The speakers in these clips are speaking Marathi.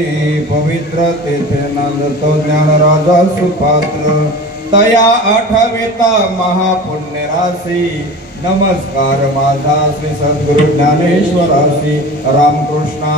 पवित्र तेथे नांदतो ज्ञानराजा सुपात्र तया आठविता महापुण्य राशी नमस्कार माझा श्री सद्गुरु ज्ञानेश्वरासी रामकृष्ण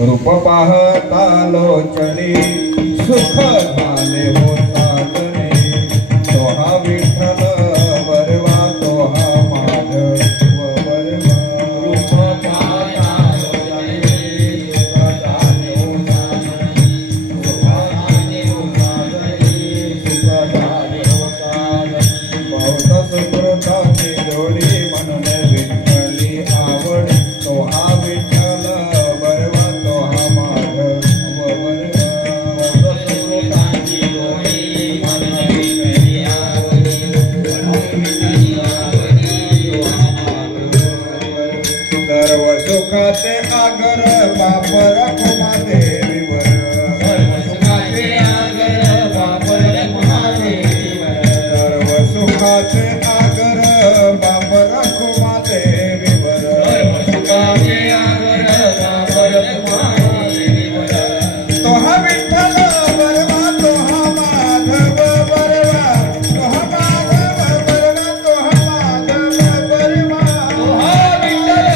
रूप पाहता लोचने सुख झाले हो साधने तो हा विठ्ठल बरवा तो हा माधव बरवा रूप पाहता लोचने सुख झाले हो साधने सुख झाले हो साधने बहुत सुकृताची जोडी म्हणून विठ्ठली आवड तो हा विठ्ठल सुखाचे आगर बाप रखुमा देवीवर सुखाचे आगर बाप रखुमा देवीवर सर्व सुखाचे आगर बाप रखुमा देवीवर सुखाचे आगर बाप रखुमा देवीवर तो हा विठ्ठल बरवा तो हा माधव बरवा तो हा माधव बरवा तो हा माधव बरवा तो हा विठ्ठल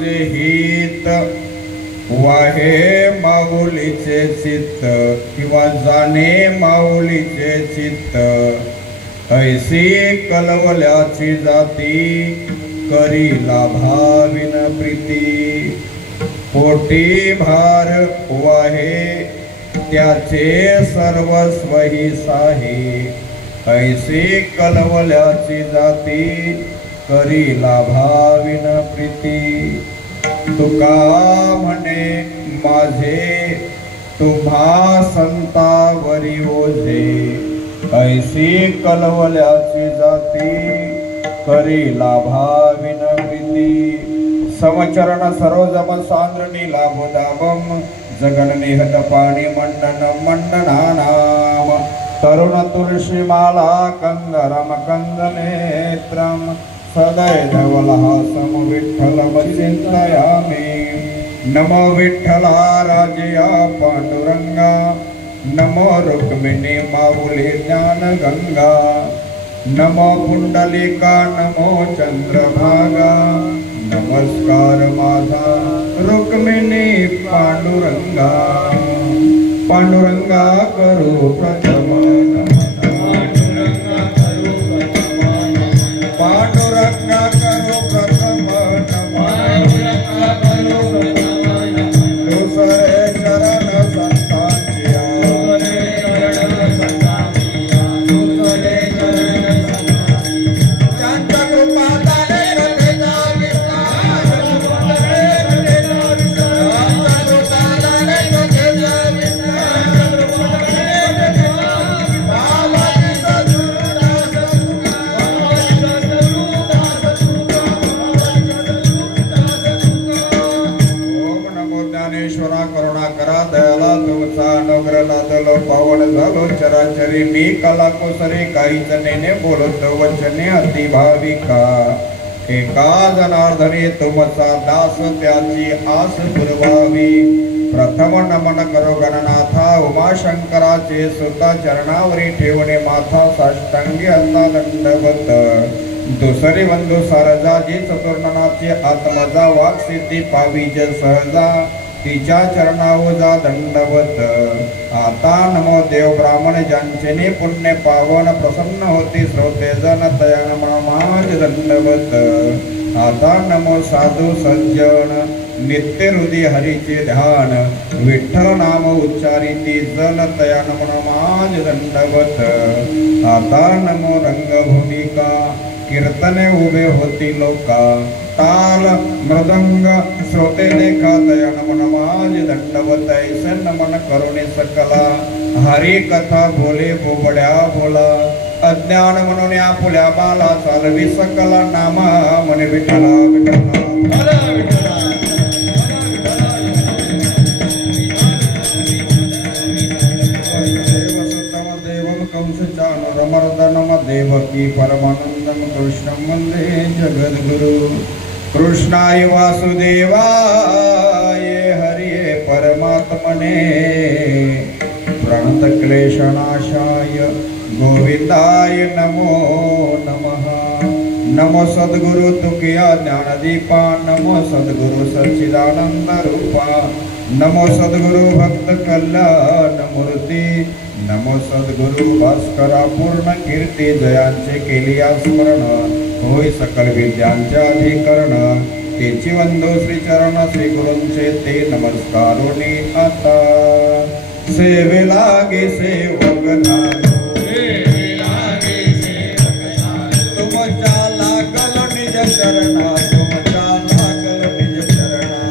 कुणाचे हित वाहे माऊलीचे चित्त किंवा जाणे माऊलीचे चित्त ऐसी कलवल्याची जाती करी लाभाविन प्रीती पोटी भार वाहे त्याचे सर्वस्व ही साहे ऐसी कलवल्याची जाती करी लाभाविन प्रीती तुका म्हणे माझे तुम्हा संतावरी ओझे ऐसी कलवल्याची जाती करी लाभाविन प्रीती समचरण सरोजम सांद्रनी लाभोदाभम जगन निहत पाणी मंडन मंडनानाम तरुण तुलसी माला कंदरम कंद नेत्रम सदैवलहासम विठ्ठलम चिंतयामि नमो विठ्ठला राजया पांडुरंगा नमो रुक्मिणी माऊली ज्ञान गंगा नमो पुंडलिका नमो चंद्रभागा नमस्कार माझा रुक्मिणी पांडुरंगा पांडुरंगा करू प्रथम पांडुरंगा करू प्रथम दुसरे चरण संतांची पावन झालो चराचरी मी कला कोसरे काहीच नेने बोलत वचने अति भाविका एका जनार्दने तुमचा दास त्याची आस पुरवावी प्रथम नमन करो गणनाथा उमाशंकराचे सुता चरणावरी ठेवणे माथा साष्टांगी असा दंडवत दुसरी बंधू सारजाजी चतुर्णनाची आत्मजा वाक सिद्धी पावीज सहजा तिच्या चरणावजा दंडवत आता नमो देव ब्राह्मण ज्यांचे पुण्य पावन प्रसन्न होती श्रोते जन तयान माज दंडवत आता नमो साधू सज्जन नित्य हृदय हरीचे ध्यान विठ्ठल नाम उच्चारिती जन तयान माज दंडवत आता नमो रंगभूमिका कीर्तने उभे होती लोका ताल मृदंग श्रोते देखा दया नमन माज दंडवत ऐसे नमन करुणे सकला हरी कथा बोले बोबड्या बोला अज्ञान म्हणून आपुल्या बाला चालवी सकला नामा म्हणे विठ्ठला विठ्ठला रमर्दनम देवकी परमानंदम कृष्णं वंदे जगद्गुरु कृष्णाय वासुदेवाय हरिये परमात्मने प्रणत क्लेशनाशाय गोविंदाय नमो नमः नमो सद्गुरु तुकिया ज्ञानदीपा नमो सद्गुरु सच्चिदानंद रूपा नमो सद्गुरु भक्त कल्याण मूर्ती नमो सद्गुरु भास्करा पूर्ण कीर्ती जयांचे केलिया स्मरण होय सकल विद्यांचे अधिकरण तेची वंदो श्री चरण श्री गुरूंचे ते नमस्कारोनी आता सेवे लागे सेवक तुमच्या लागल निज चरणा तुमच्या लागल निज चरणा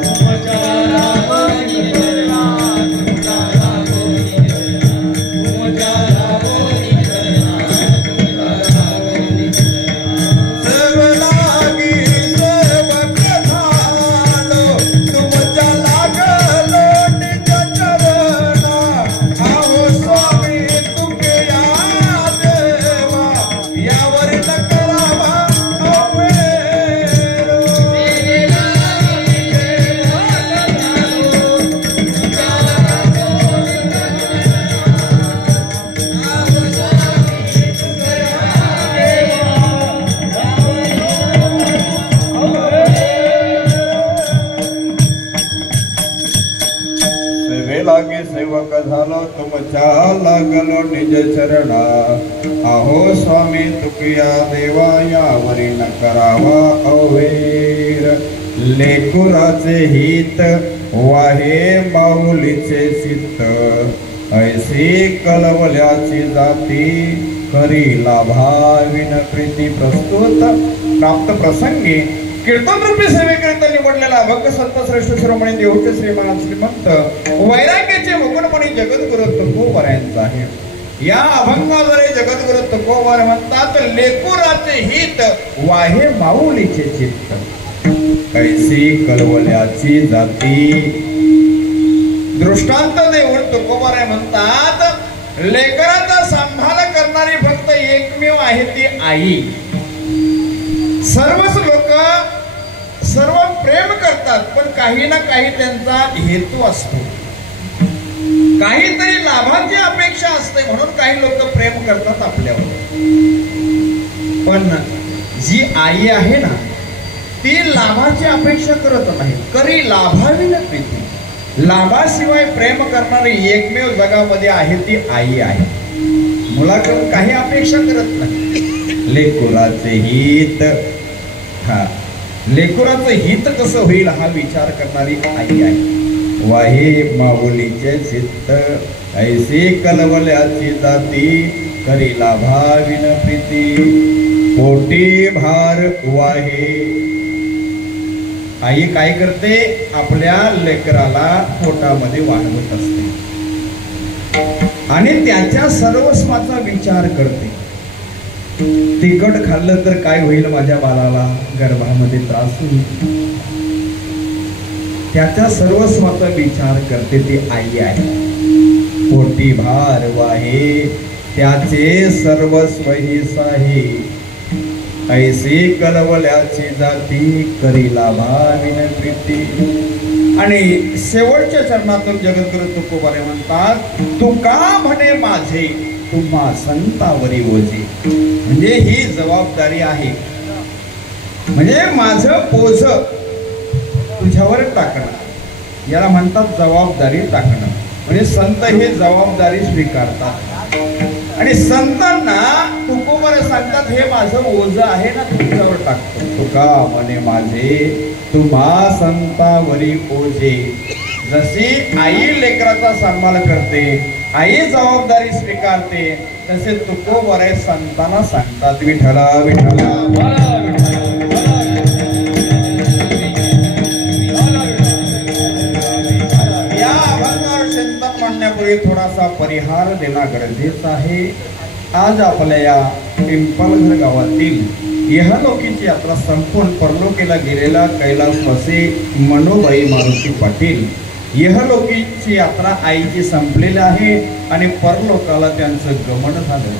वाचा लागलो निज चरणा अहो स्वामी तुकिया देवा यावरी न करावा अवेर लेकुराचे हित वाहे माऊलीचे चित्त ऐसी कलवल्याची जाती करी लाभाविन प्रीती प्रस्तुत प्राप्त प्रसंगी कीर्तन रूपी सेवेकरिता निवडलेला अभंग संत श्रेष्ठ शिरोमणी देऊचे श्रीमान श्रीमंत वैराग्याचे मुकुटमणी जगद्गुरु तुकोबारायांचा आहे. या अभंगाद्वारे जगद्गुरु तुकोबार म्हणतात लेकुराचे हित वाहे माऊलीचे चित्त कैसी कळवल्याची जाती. दृष्टांत देऊन तुकोबाराय म्हणतात लेकराचा सांभाळ करणारी फक्त एकमेव आहे ती आई. सर्वच लोक सर्व प्रेम करतात पण काही ना काही त्यांचा हेतू असतो, काहीतरी लाभाची अपेक्षा असते म्हणून काही लोक प्रेम करतात आपल्यावर. पण जी आई आहे ना ती लाभाची अपेक्षा करत नाही. करी लाभावी न प्रीती. लाभाशिवाय प्रेम करणारी एकमेव जगामध्ये आहे ती आई आहे. मुलाकडून काही अपेक्षा करत नाही. लेकुराचे हित, हा लेकुराचं हित कसं होईल हा विचार करणारी आई आहे. वाहे माऊलीचे चित्त ऐसे कलवल्याची जाती करी लाभाविन प्रीती पोटी भार वाहे. आई काय करते आपल्या लेकराला पोटामध्ये वाढवत असते आणि त्याच्या सर्वस्वाचा विचार करते. तिखट खाल्लं तर काय होईल माझ्या बाळाला, गर्भामध्ये त्रास होईल, त्याच्या सर्वस्वाचा विचार करते ती आई आहे. पोटी भार वाहे त्याचे सर्वस्व ही साही ऐसे कलवल्याची जाती करी लाभाविन प्रीती. आणि शेवटच्या चरणातून जगद्गुरु तुकोबारे म्हणतात तुका म्हणे माझे तुम्हा संतावरी ओझे. म्हणजे ही जबाबदारी आहे, म्हणजे माझं पोझ तुझ्यावर टाकणं, याला म्हणतात जबाबदारी टाकणं. म्हणजे संत हे जबाबदारी स्वीकारतात आणि संतांना तुकोबारे सांगतात हे माझं ओझ आहे ना तुझ्यावर टाकतो. तुका म्हणे माझे तुम्हा संतावरी ओझे. जशी आई लेकराचा सन्मान करते, आई जबाबदारी स्वीकारते, तसे तुकोबारे संतांना सांगतात विठ्ठला विठ्ठला या अभंगावर चिंतन मांडण्यापूर्वी थोडासा परिहार देणं गरजेचं आहे. आज आपल्या या पिंपळघर गावातील इहलोकीची यात्रा संपून परलोकीला गेलेला कैलासवासी मनोबाई मारुती पाटील इहलोकीची यात्रा आईची संपलेली आहे आणि परलोकाला त्यांचं गमन झालं.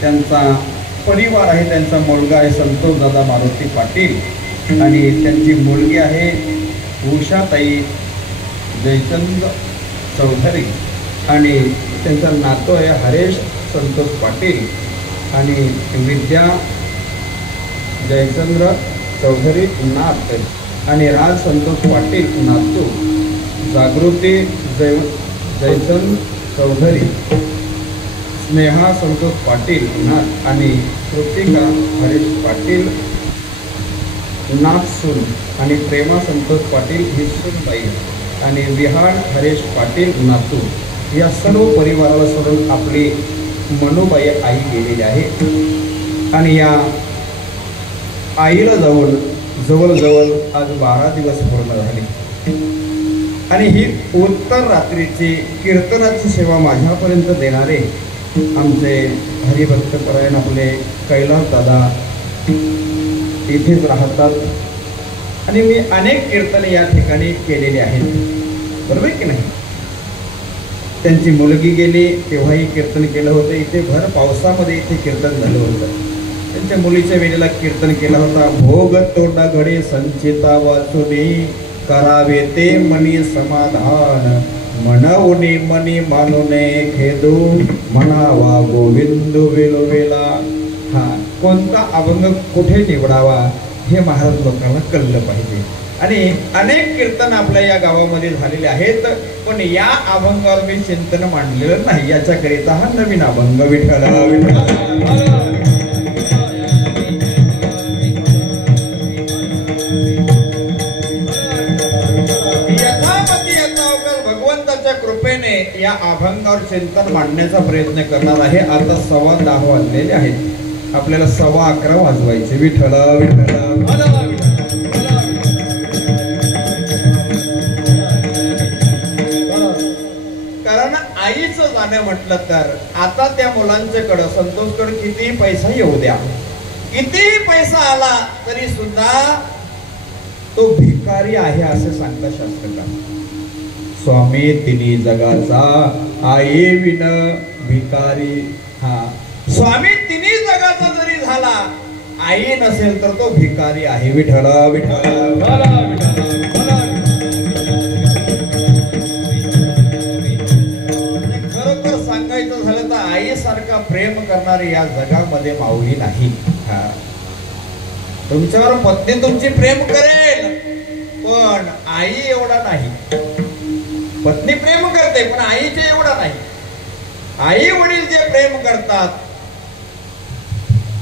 त्यांचा परिवार आहे, त्यांचा मुलगा आहे संतोष दादा मारुती पाटील आणि त्यांची मुलगी आहे उषाताई जयचंद चौधरी आणि त्यांचा नातू आहे हरेश संतोष पाटील आणि विद्या जयचंद्र चौधरी नाथ आणि राज संतोष पाटील नातू जागृती जयचंद चौधरी स्नेहा संतोष पाटील नाथ आणि कृतिका हरीश पाटील नाथ सून आणि प्रेमा संतोष पाटील ही सूनबाई आणि विहार हरेश पाटील नातू. या सर्व परिवाराला सोडून आपली मनोबाई आई गेलेली आहे आणि या आईला जाऊन जवळजवळ आज 12 दिवस पूर्ण झाले आणि ही उत्तर रात्रीची कीर्तनाची सेवा माझ्यापर्यंत देणारे आमचे हरिभक्त परायण आपले कैलास दादा इथेच राहतात आणि मी अनेक कीर्तने या ठिकाणी केलेली आहेत, बरोबर की नाही. त्यांची मुलगी गेली तेव्हाही कीर्तन केलं होतं. इथे भर पावसामध्ये इथे कीर्तन झालं होतं. त्यांच्या मुलीच्या वेळेला कीर्तन केला होता. भोग तोंडा घडे संचिता वाचुनी करावे ते मनी समाधान म्हणूनी मनी मानुने खेदू म्हणावा गोविंद वेलोवेला. हा कोणता अभंग कुठे निवडावा हे महाराज लोकांना कळलं पाहिजे. आणि अनेक कीर्तन आपल्या या गावामध्ये झालेले आहेत, पण या अभंगावर मी चिंतन मांडलेलं नाही. याच्याकरिता हा नवीन अभंग विठ्ठल भगवंताच्या कृपेने या अभंगावर चिंतन मांडण्याचा प्रयत्न करणार आहे. आता 10:15 वाजलेले आहेत, आपल्याला 11:15 वाजवायचे. विठ्ठल विठ्ठल आईचं जाणं म्हटलं तर आता त्या मुलांच्याकडं संतोषकडे किती पैसा येऊ द्या, किती पैसा आला तरी सुद्धा तो भिकारी आहे असे सांगता शास्त्रकार. स्वामी तिन्ही जगाचा आई विन भिकारी. हा, स्वामी तिन्ही जगाचा जरी झाला, आई नसेल तर तो भिकारी आहे. विठ्ठल विठ्ठल झालं तर आई सारखा प्रेम करणारी या जगामध्ये माऊली नाही. तुमच्यावर पत्नी तुमची प्रेम करेल, पण आई एवढा नाही. पत्नी प्रेम करते पण आईचे एवढा नाही. आई वडील जे प्रेम करतात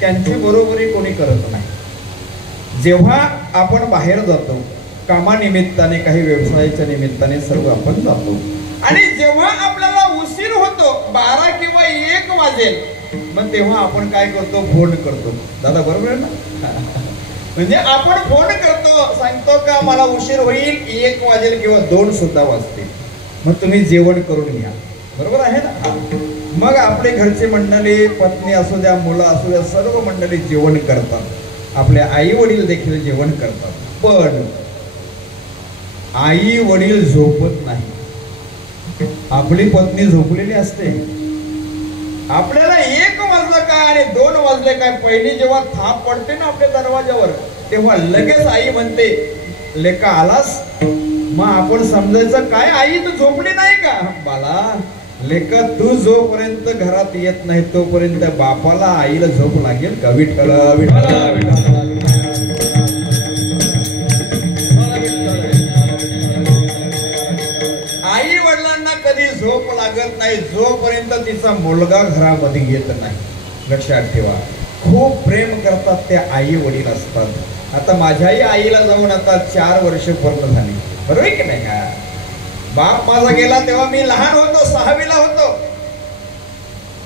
त्यांची बरोबरी कोणी करत नाही. जेव्हा आपण बाहेर जातो कामानिमित्ताने, काही व्यवसायाच्या निमित्ताने सर्व आपण जातो, आणि जेव्हा आपल्याला उशीर होतो 12 किंवा 1 वाजेल, मग तेव्हा आपण काय करतो, फोन करतो. दादा बरोबर ना? म्हणजे आपण फोन करतो, सांगतो का मला उशीर होईल, 1 वाजेल किंवा 2 सुद्धा वाजतील, मग तुम्ही जेवण करून घ्या. बरोबर आहे ना? मग आपले घरचे मंडळी, पत्नी असू द्या, मुलं असू द्या, सर्व मंडळी जेवण करतात. आपले आई वडील देखील जेवण करतात, पण आई वडील झोपत नाही. आपली पत्नी झोपलेली असते. आपल्याला 1 वाजलं काय आणि 2 वाजले काय, पहिली जेव्हा थाप पडते ना आपल्या दरवाजावर, तेव्हा लगेच आई म्हणते लेका आलास. मग आपण समजायचं काय, आई तू झोपली नाही का? बाला लेका तू जोपर्यंत घरात येत नाही तोपर्यंत बापाला आईला झोप लागेल का? विठ्ठल विठ्ठल. आई वडिलांना कधी झोप लागत नाही जोपर्यंत तिचा मुलगा घरामध्ये येत नाही. लक्षात ठेवा, खूप प्रेम करतात ते आई वडील असतात. आता माझ्याही आईला जाऊन आता 4 वर्ष पूर्ण झाली, बरोबर आहे की नाही का? बाप माझा गेला तेव्हा मी लहान होतो, 6वीला होतो,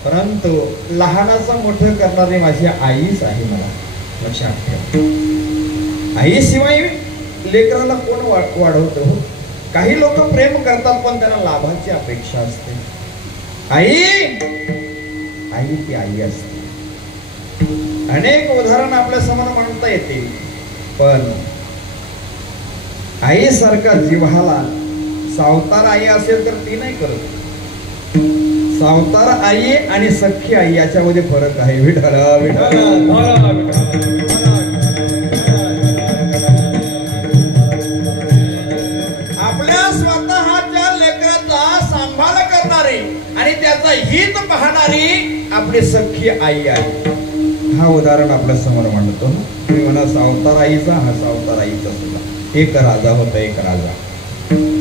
परंतु लहानाचं मोठं करणारी माझी आईच आहे. मला लक्षात ठेवा, आईशिवाय लेकराला कोण वाढवतो? काही लोक प्रेम करतात पण त्यांना लाभाची अपेक्षा असते. आई आई ती आई असते. अनेक उदाहरण आपल्या समोर म्हणता येते, पण आई सारखा जिव्हाळा सावतार आई असेल तर ती नाही करत. सावतार आई आणि सख्खी आई याच्यामध्ये फरक आहे. विठ्ठल विठ्ठल. आणि त्याचा हित पाहणारी आपली सख्खी आई आहे. हा उदाहरण आपल्या समोर मांडतो. तुम्ही म्हणा सावतार आईचा, हा सावतार आईचा सुद्धा. एक राजा होता, एक राजा,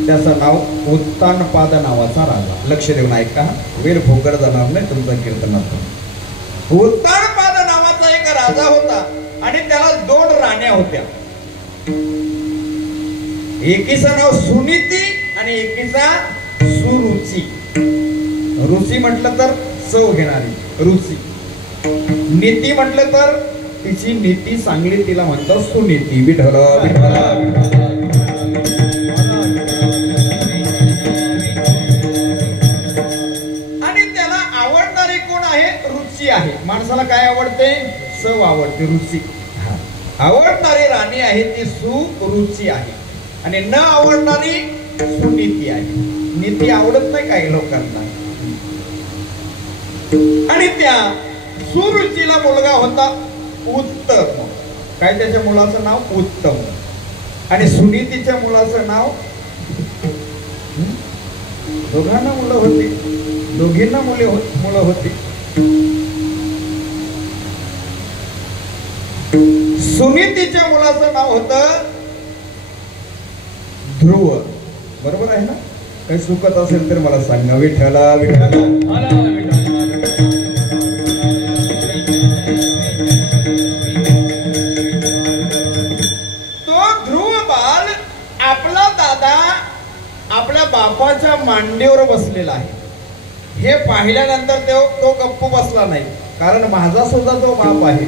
त्याचं नाव उत्तानपाद नावाचा राजा. लक्ष देऊन ऐका, वेळ फुकट जाणार नाही तुमचा कीर्तनात. उत्तानपाद नावाचा एक राजा होता आणि त्याला 2 राण्या होत्या. एकीचं नाव सुनीती आणि एकीचा सुरुची. रुची म्हटलं तर चव घेणारी रुची, नीती म्हटलं तर तिची नीती चांगली, तिला म्हणतात सुनीती. विठ्ठल आणि त्याला आवडणारी कोण आहे? रुची आहे. माणसाला काय आवडते? चव आवडते, रुची. आवडणारी राणी आहे ती सुरुची आहे आणि न आवडणारी सुनीती आहे. नीती आवडत नाही काही लोकांना. आणि त्या सुरुचीला मुलगा होता उत्तम. काय त्याच्या मुलाचं नाव? उत्तम. आणि सुनीतीच्या मुलाचं नाव? दोघांना मुलं होती, दोघींना मुलं होती. सुनीतीच्या मुलाचं नाव होतं ध्रुव. बरोबर आहे ना? काही चुकत असेल तर मला सांगा. विठ्ठला विठ्ठला. तो ध्रुव बाल आपला दादा आपल्या बापाच्या मांडीवर बसलेला आहे. हे पाहिल्यानंतर तो गप्प बसला नाही, कारण माझा सुद्धा तो बाप आहे.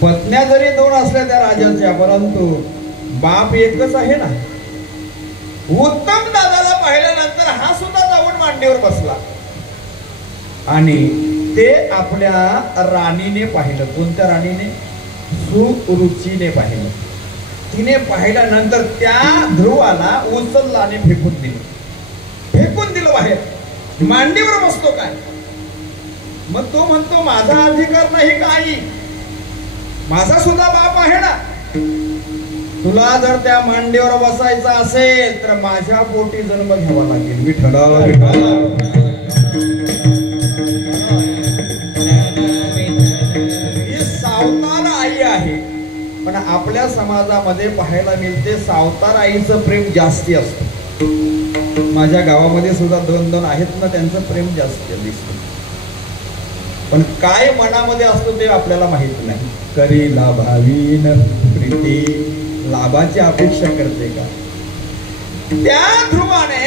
पत्न्या जरी दोन असल्या त्या राजाच्या, परंतु बाप एकच आहे ना. उत्तम दादाला पाहिल्यानंतर हा सुद्धा जाऊन मांडीवर बसला आणि ते आपल्या राणीने पाहिलं. कोणत्या राणीने? सुरुचीने पाहिलं. तिने पाहिल्यानंतर त्या ध्रुवाला उचलला आणि फेकून दिलं बाहेर. मांडीवर बसतो काय? मग तो म्हणतो माझा अधिकार नाही काही, माझा सुद्धा बाप आहे ना. तुला जर त्या मांडीवर बसायचं असेल तर माझ्या पोटी जन्म घ्यावा लागेल. विठ्ठला विठ्ठला. ही सावतार आई आहे, पण आपल्या समाजामध्ये पाहायला मिळते सावतार आईचं प्रेम जास्ती असतं. माझ्या गावामध्ये सुद्धा दोन आहेत ना, त्यांचं प्रेम जास्त दिसतं. पण काय मनामध्ये असतं ते आपल्याला माहित नाही. करी लाभावीन प्रीती, लाभाची अपेक्षा करते का? त्या ध्रुवाने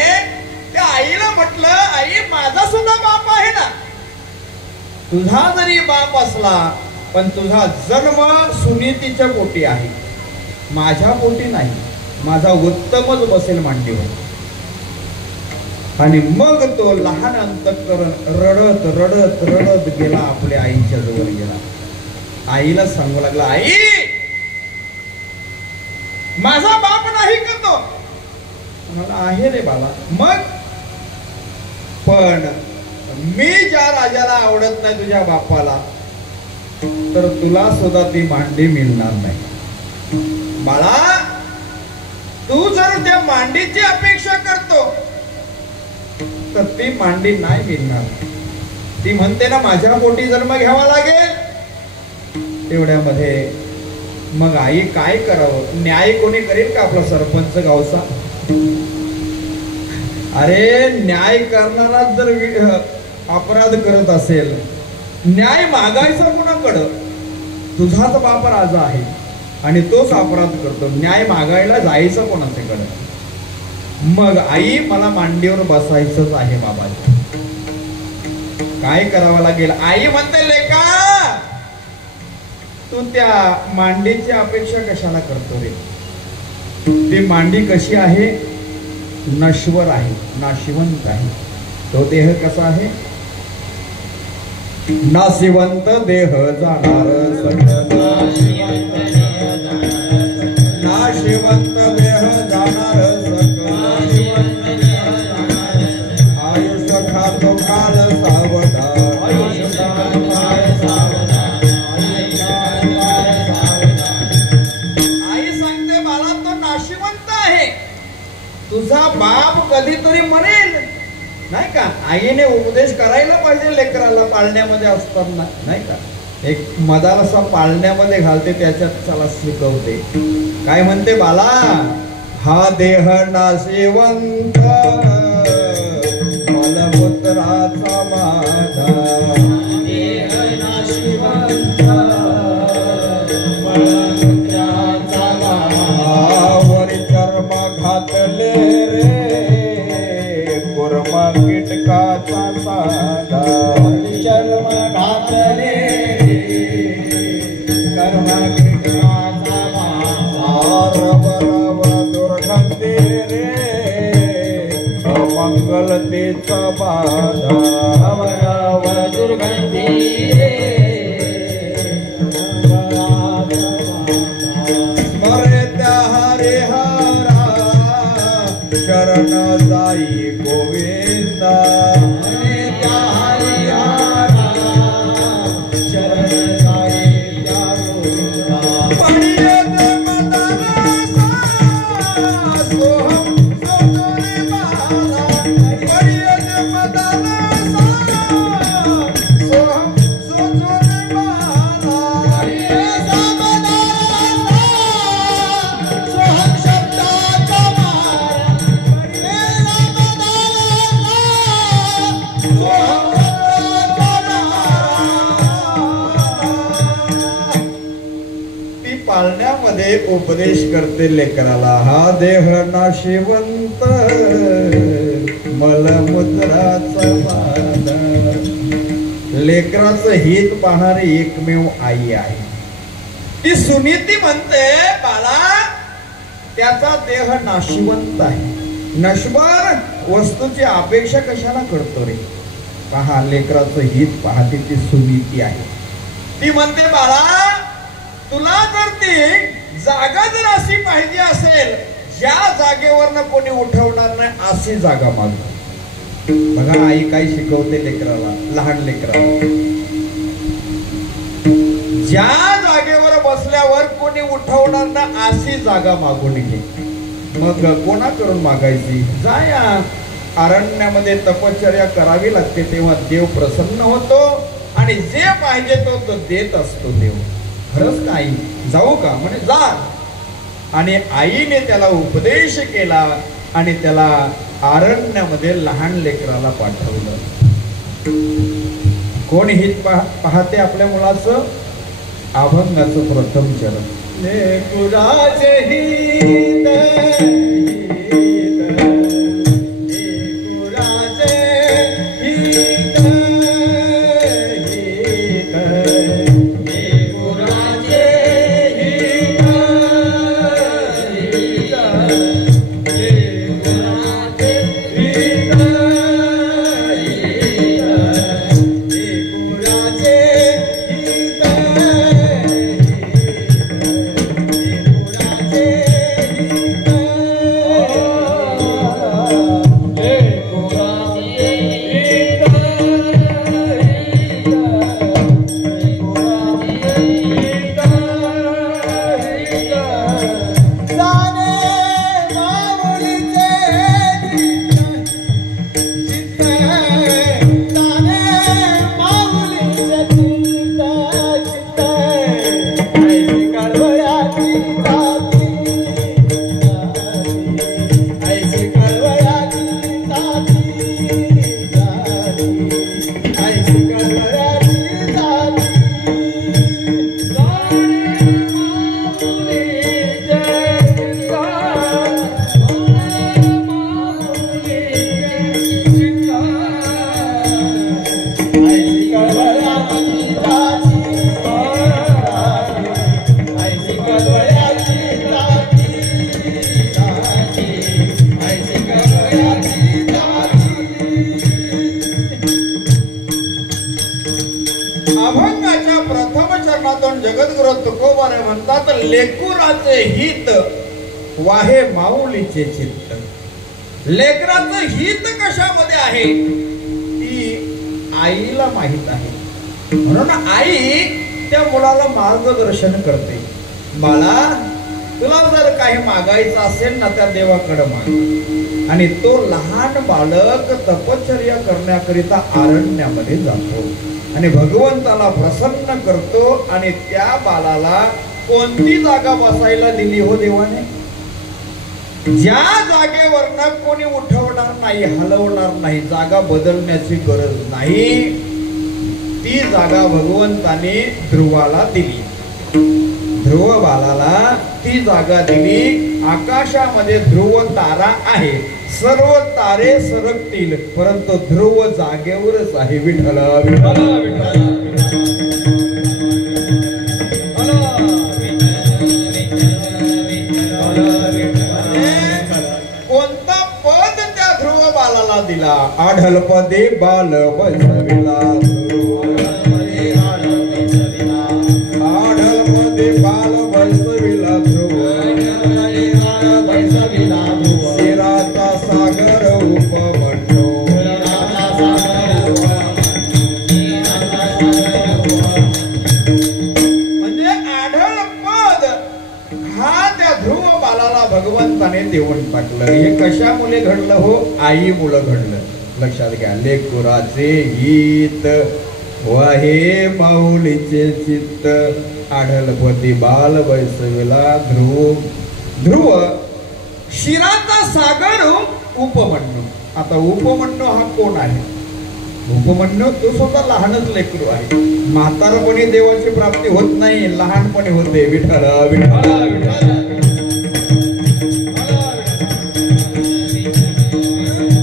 त्या आईला म्हटलं, आई माझा सुद्धा बाप आहे ना. तुझा जरी बाप असला पण तुझा जन्म सुनीतीच्या पोटी आहे, माझ्या पोटी नाही. माझा उत्तमच बसेल मांडीवर. आणि मग तो लहान अंतःकरण रडत रडत रडत गेला आपल्या आईच्या जवळ गेला. आईला सांगू लागला, आई माझा बाप नाही का तो? मला आहे रे बाबा. मग पण मी ज्या राजाला आवडत नाही तुझ्या बापाला, तर तुला सुद्धा ती मांडी मिळणार नाही. बाळा तू जर त्या मांडीची अपेक्षा करतो तर ती मांडी नाही मिळणार. ती म्हणते ना माझ्या पोटी जन्म घ्यावा लागेल. तेवढ्यामध्ये मग आई काय करावं? न्याय कोणी करेल का? आपला सरपंच गावचा. अरे न्याय करणारा जर अपराध करत असेल, न्याय मागायचा कोणाकडं? तुझाच बाप राजा आहे आणि तोच अपराध करतो, न्याय मागायला जायचं कोणाच्याकडं? मग आई मला मांडीवर बसायचंच आहे बाबाच्या. काय करावं लागेल? आई म्हणते लेका तू त्या मांडीची अपेक्षा कशाला करतो रे? ती मांडी कशी आहे? नश्वर आहे, नाशिवंत आहे. तो देह कसा आहे? नाशिवंत देह जाणार सकल. नाशिवंत देह जाणार सकल. आयुष्य खातो काल सावधान. आई सांगते बाळा तो नाशिवंत आहे. तुझा बाप कधीतरी मरेल, नाही का? आईने उपदेश करायला पाहिजे लेकराला पाळण्यामध्ये असताना, नाही का? एक मदारसा पाळण्यामध्ये घालते, त्याच्यात चला शिकवते. काय म्हणते बाला? हा देह नाशिवंत मलमूत्राचा माझा. देह नाशिवंत मलमूत्राचा माझा. वरी चर्म घातले रे कुर्मा कीटकाचा साधा. चर्म घातले कर्मा कीटकाचा साधा. रब दुर्गंधी रे अमंगलतेचा बाधा. रब दुर्गंधी रे मरे त्या हरे हरा शरण जाई गोविंदा. आई उपदेश करते लेकराला, हा देह नाशिवंत मलमूत्राचा बाधा. लेकराचं हित पाहणारी एकमेव आई आहे. ती सुनीती म्हणते, बाळा त्याचा देह नाशिवंत आहे, नश्वर वस्तूची अपेक्षा कशाला करतो रे. पहा लेकराचं हित पाहते ती सुनीती आहे. ती म्हणते, बाळा तुला जर ती जागा जर अशी पाहिजे असेल ज्या जागेवरनं कोणी उठवणार नाही अशी जागा माग. बघा आई काय शिकवते लेकराला, लहान लेकराला. ज्या जागेवर बसल्यावर कोणी उठवणार ना अशी जागा मागून घे. मग कोणा करून मागायची, जाया अरण्यामध्ये तपश्चर्या करावी लागते, तेव्हा देव प्रसन्न होतो आणि जे पाहिजे तो देत असतो देव. खरंच का आई, जाऊ का म्हणे जा. आणि आईने त्याला उपदेश केला आणि त्याला अरण्यामध्ये लहान लेकराला पाठवलं. कोण हित पाहते आपल्या मुलाचं, अभंगाचं प्रथम चरण. लेकुराचे हित लेकुराचे हित वाहे माऊलीचे चित्त. लेकराचं हित कशामध्ये आहे ती आईला माहित आहे. म्हणून आई त्या मुलाला मार्गदर्शन करते. बाळा तुला जर काही मागायचं असेल ना त्या देवाकडे माग. आणि तो लहान बालक तपश्चर्या करण्याकरिता अरण्यामध्ये जातो आणि भगवंताला प्रसन्न करतो. आणि त्या बाळाला कोणती जागा बसायला दिली हो देवाने, ज्या जागेवरनं कोणी उठवणार नाही, हलवणार नाही, जागा बदलण्याची गरज नाही, ती जागा भगवंताने ध्रुवाला दिली. ध्रुव बाळाला ती जागा दिली. आकाशामध्ये ध्रुव तारा आहे, सर्व तारे सरकतील परंतु ध्रुव जागेवरच आहे. विठ्ठला विठ्ठला विठ्ठला. दिला आढलपदे बाल बसविला, आढलपदे बाल बसविला ध्रुव, शिराचा सागर उपमंडो. म्हणजे आढलपद हा त्या ध्रुव बालाला भगवंताने देऊन टाकलं. हे कशामुळे घडलं हो, आई मुळे घडलं. लक्षात घ्या. लेकुराचे हित वाहे माऊलीचे चित्त, आढलपती बाल बैसविला ध्रुव. ध्रुव शिराचा सागर उपमन्यू. आता उपमन्यू हा कोण आहे, उपमन्यू तो स्वतः लहानच लेकरू आहे. म्हातारपणी देवाची प्राप्ती होत नाही, लहानपणी होते. विठ्ठल विठ्ठल विठ्ठल.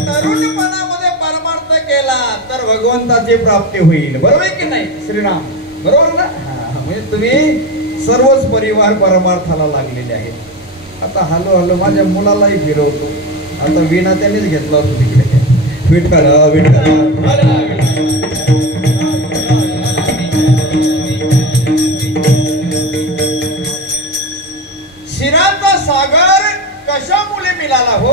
तरुणपणामध्ये परमार्थ केला तर भगवंताची प्राप्ती होईल. बरोबर आहे की नाही श्रीराम? बरोबर ना? म्हणजे तुम्ही सर्वच परिवार परमार्थाला लागलेले आहेत. आता हॅलो हॅलो माझ्या मुलालाही फिरवतो. आता विना त्यानेच घेतला होता तिकडे. विठ्ठल विठ्ठल. शिराचा सागर कशामुळे मिळाला हो,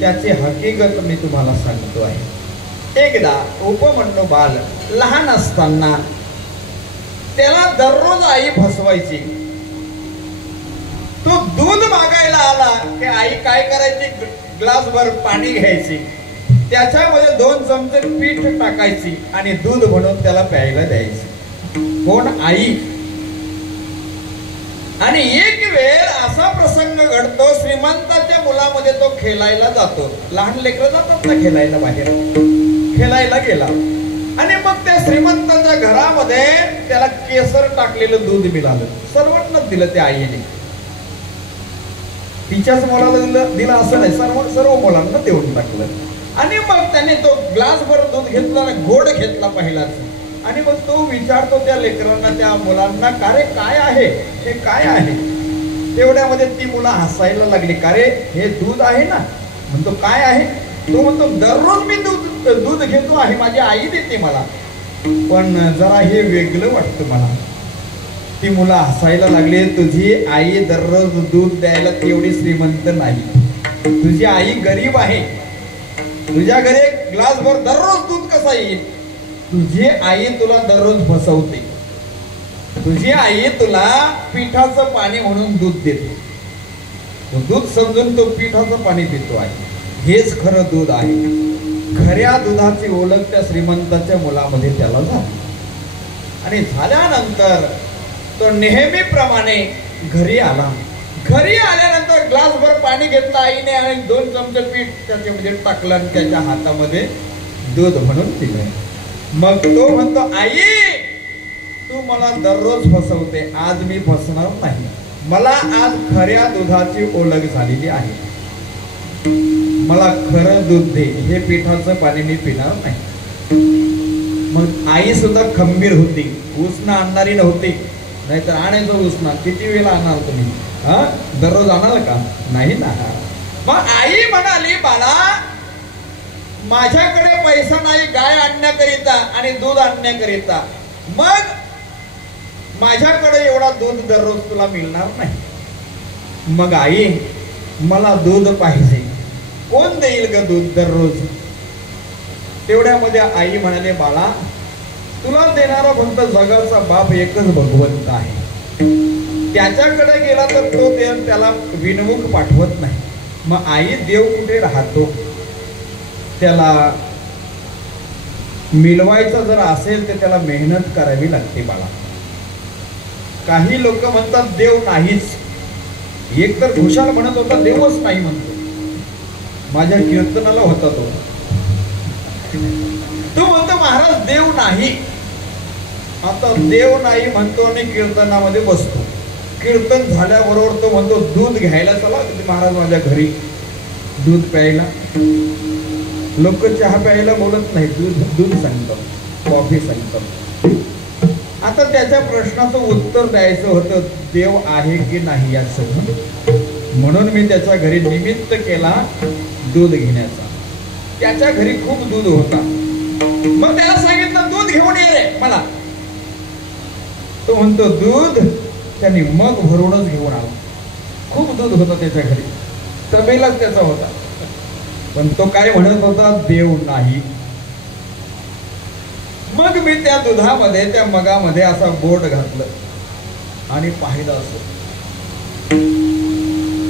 त्याची हकीकत मी तुम्हाला सांगतो आहे. एकदा उपमन्यू बाल लहान असताना त्याला दररोज आई फसवायची. तो दूध मागायला आला की आई काय करायची, ग्लासभर पाणी घ्यायची, त्याच्यामध्ये 2 चमचे पीठ टाकायची आणि दूध म्हणून त्याला प्यायला द्यायची. कोण? आई. आणि एक वेळ असा प्रसंग घडतो, श्रीमंताच्या मुलामध्ये तो खेळायला जातो. लहान लेकरं जातात ना खेळायला, बाहेर खेळायला गेला आणि मग त्या श्रीमंताच्या घरामध्ये त्याला केसर टाकलेलं दूध मिळालं. सर्वांनाच दिलं त्या आईने. तिच्याच मुलाला दिलं असं नाही, सर्व मुलांना देऊन टाकलं. आणि मग त्याने तो ग्लासभर दूध घेतला, गोड घेतला पहिलाच. आणि मग तो विचारतो त्या लेकरांना, त्या मुलांना, का रे काय आहे हे, काय आहे? तेवढ्यामध्ये ती मुलं हसायला लागली. का रे हे दूध आहे ना? म्हणतो काय आहे? तो म्हणतो दररोज मी दूध घेतो आहे, माझी आई देते मला, पण जरा हे वेगळं वाटतं मला. ती मुलं हसायला लागली. तुझी आई दररोज दूध द्यायला तेवढी श्रीमंत नाही, तुझी आई गरीब आहे. तुझ्या घरी ग्लासभर दररोज दूध कसा येईल? तुझी आई तुला दररोज फसवते. तुझी आई तुला पिठाचं पाणी म्हणून दूध देते. तो दूध समजून तो पिठाचं पाणी पितो आहे. हेच खरं दूध आहे. खऱ्या दुधाची ओळख त्या श्रीमंताच्या मुलामध्ये त्याला झाली. आणि झाल्यानंतर तो नेहमीप्रमाणे घरी आला. घरी आल्यानंतर ग्लासभर पाणी घेतलं आईने आणि 2 चमचे पीठ त्याच्यामध्ये टाकलं आणि त्याच्या हातामध्ये दूध म्हणून दिलं. मग तो म्हणतो, आई तू मला दररोज फसवते, आज मी फसणार नाही. मला आज खऱ्या दुधाची ओळख झालेली आहे. मला खरं दूध दे, हे पिठाचं पाणी मी पिणार नाही. मग आई सुद्धा खंबीर होती, उसना आणणारी नव्हती. नाहीतर आणायचं उसना किती वेळा आणणार तुम्ही? दररोज आणाल का? नाही ना. मग आई म्हणाली, बाळा माझ्याकडे पैसा नाही गाय आणण्याकरिता आणि दूध आणण्याकरिता, मग माझ्याकडे एवढा दूध दररोज तुला मिळणार नाही. मग आई मला दूध पाहिजे, कोण देईल ग दूध दररोज? तेवढ्यामध्ये आई म्हणाले, बाळा तुला देणारा फक्त जगाचा बाप एकच भगवंत आहे. त्याच्याकडे गेला तर तो त्याला विनमुख पाठवत नाही. मग आई देव कुठे राहतो त्याला मिळवायचं जर असेल तर त्याला मेहनत करावी लागते बाळा. काही लोक म्हणतात देव नाहीच. एक तर घोषाल म्हणत होता देवच नाही म्हणतो. माझ्या कीर्तनाला होता तो म्हणतो महाराज देव नाही. आता देव नाही म्हणतो आणि कीर्तनामध्ये बसतो. कीर्तन झाल्याबरोबर तो म्हणतो दूध घ्यायला चला महाराज माझ्या घरी, दूध प्यायला. लोक चहा प्यायला बोलत नाही, दूध सांगतात, कॉफी सांगतात. आता त्याच्या प्रश्नाचं उत्तर द्यायचं होतं देव आहे की नाही याचं. म्हणून मी त्याच्या घरी निमित्त केला दूध घेण्याचा. त्याच्या घरी खूप दूध होता. मग त्याला सांगितलं दूध घेऊन ये रे मला. तो म्हणतो दूध? त्याने मग भरूनच घेऊन आला. खूप दूध होतं त्याच्या घरी, तबेलाच त्याचा होता. पण तो काय म्हणत होता? देव नाही. मग मी त्या दुधामध्ये त्या मगामध्ये असा बोट घातलं आणि पाहिलं असं.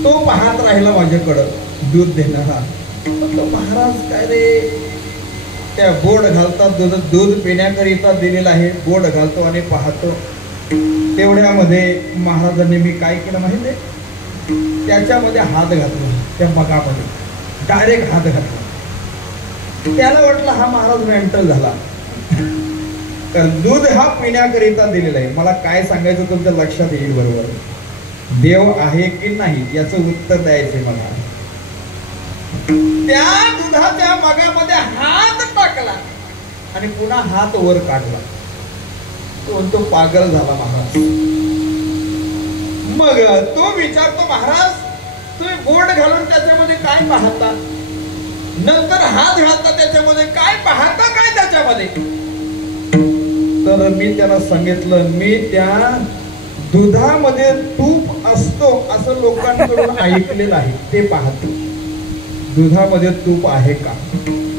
तो पाहत राहिला माझ्याकडं दूध देणारा. तो महाराज काय रे, त्या बोट घालतात, दूध पिण्याकरिता दिलेलं आहे, बोट घालतो आणि पाहतो. तेवढ्यामध्ये महाराजांनी मी काय केलं माहिती आहे? त्याच्यामध्ये हात घातला, त्या मगामध्ये डायरेक्ट हात घातला. त्याला वाटलं हा महाराज मेंटल झाला. तर दूध हा पिण्याकरिता दिलेला आहे. मला काय सांगायचं तुमच्या लक्षात येईल बरोबर. देव आहे की नाही याचं उत्तर द्यायचंय मला. त्या दुधाच्या मगामध्ये हात टाकला आणि पुन्हा हात वर काढला. तो पागल झाला महाराज. मग तो विचारतो, महाराज तुम्ही बोट घालून त्याच्यामध्ये काय पाहता, नंतर हात घालता त्याच्यामध्ये काय पाहता, काय त्याच्यामध्ये. तर मी त्याला सांगितलं, मी त्या दुधामध्ये तूप असतो असं लोकांकडून ऐकलेलं आहे, ते पाहतो. दुधामध्ये तूप आहे का.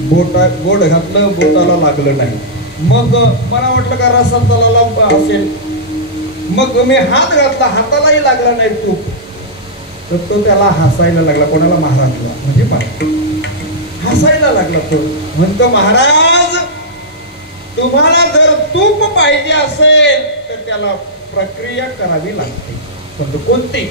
बोट घातलं, बोटाला लागलं नाही. मग मला वाटलं का रसा तलाला असेल. मग मी हात घातला, हातालाही लागला नाही तूप. तर तो त्याला हसायला लागला. कोणाला, महाराजला. म्हणजे हसायला लागला. तो म्हणतो, महाराज तुम्हाला जर तूप पाहिजे असेल तर त्याला प्रक्रिया करावी लागते. पण कोणती.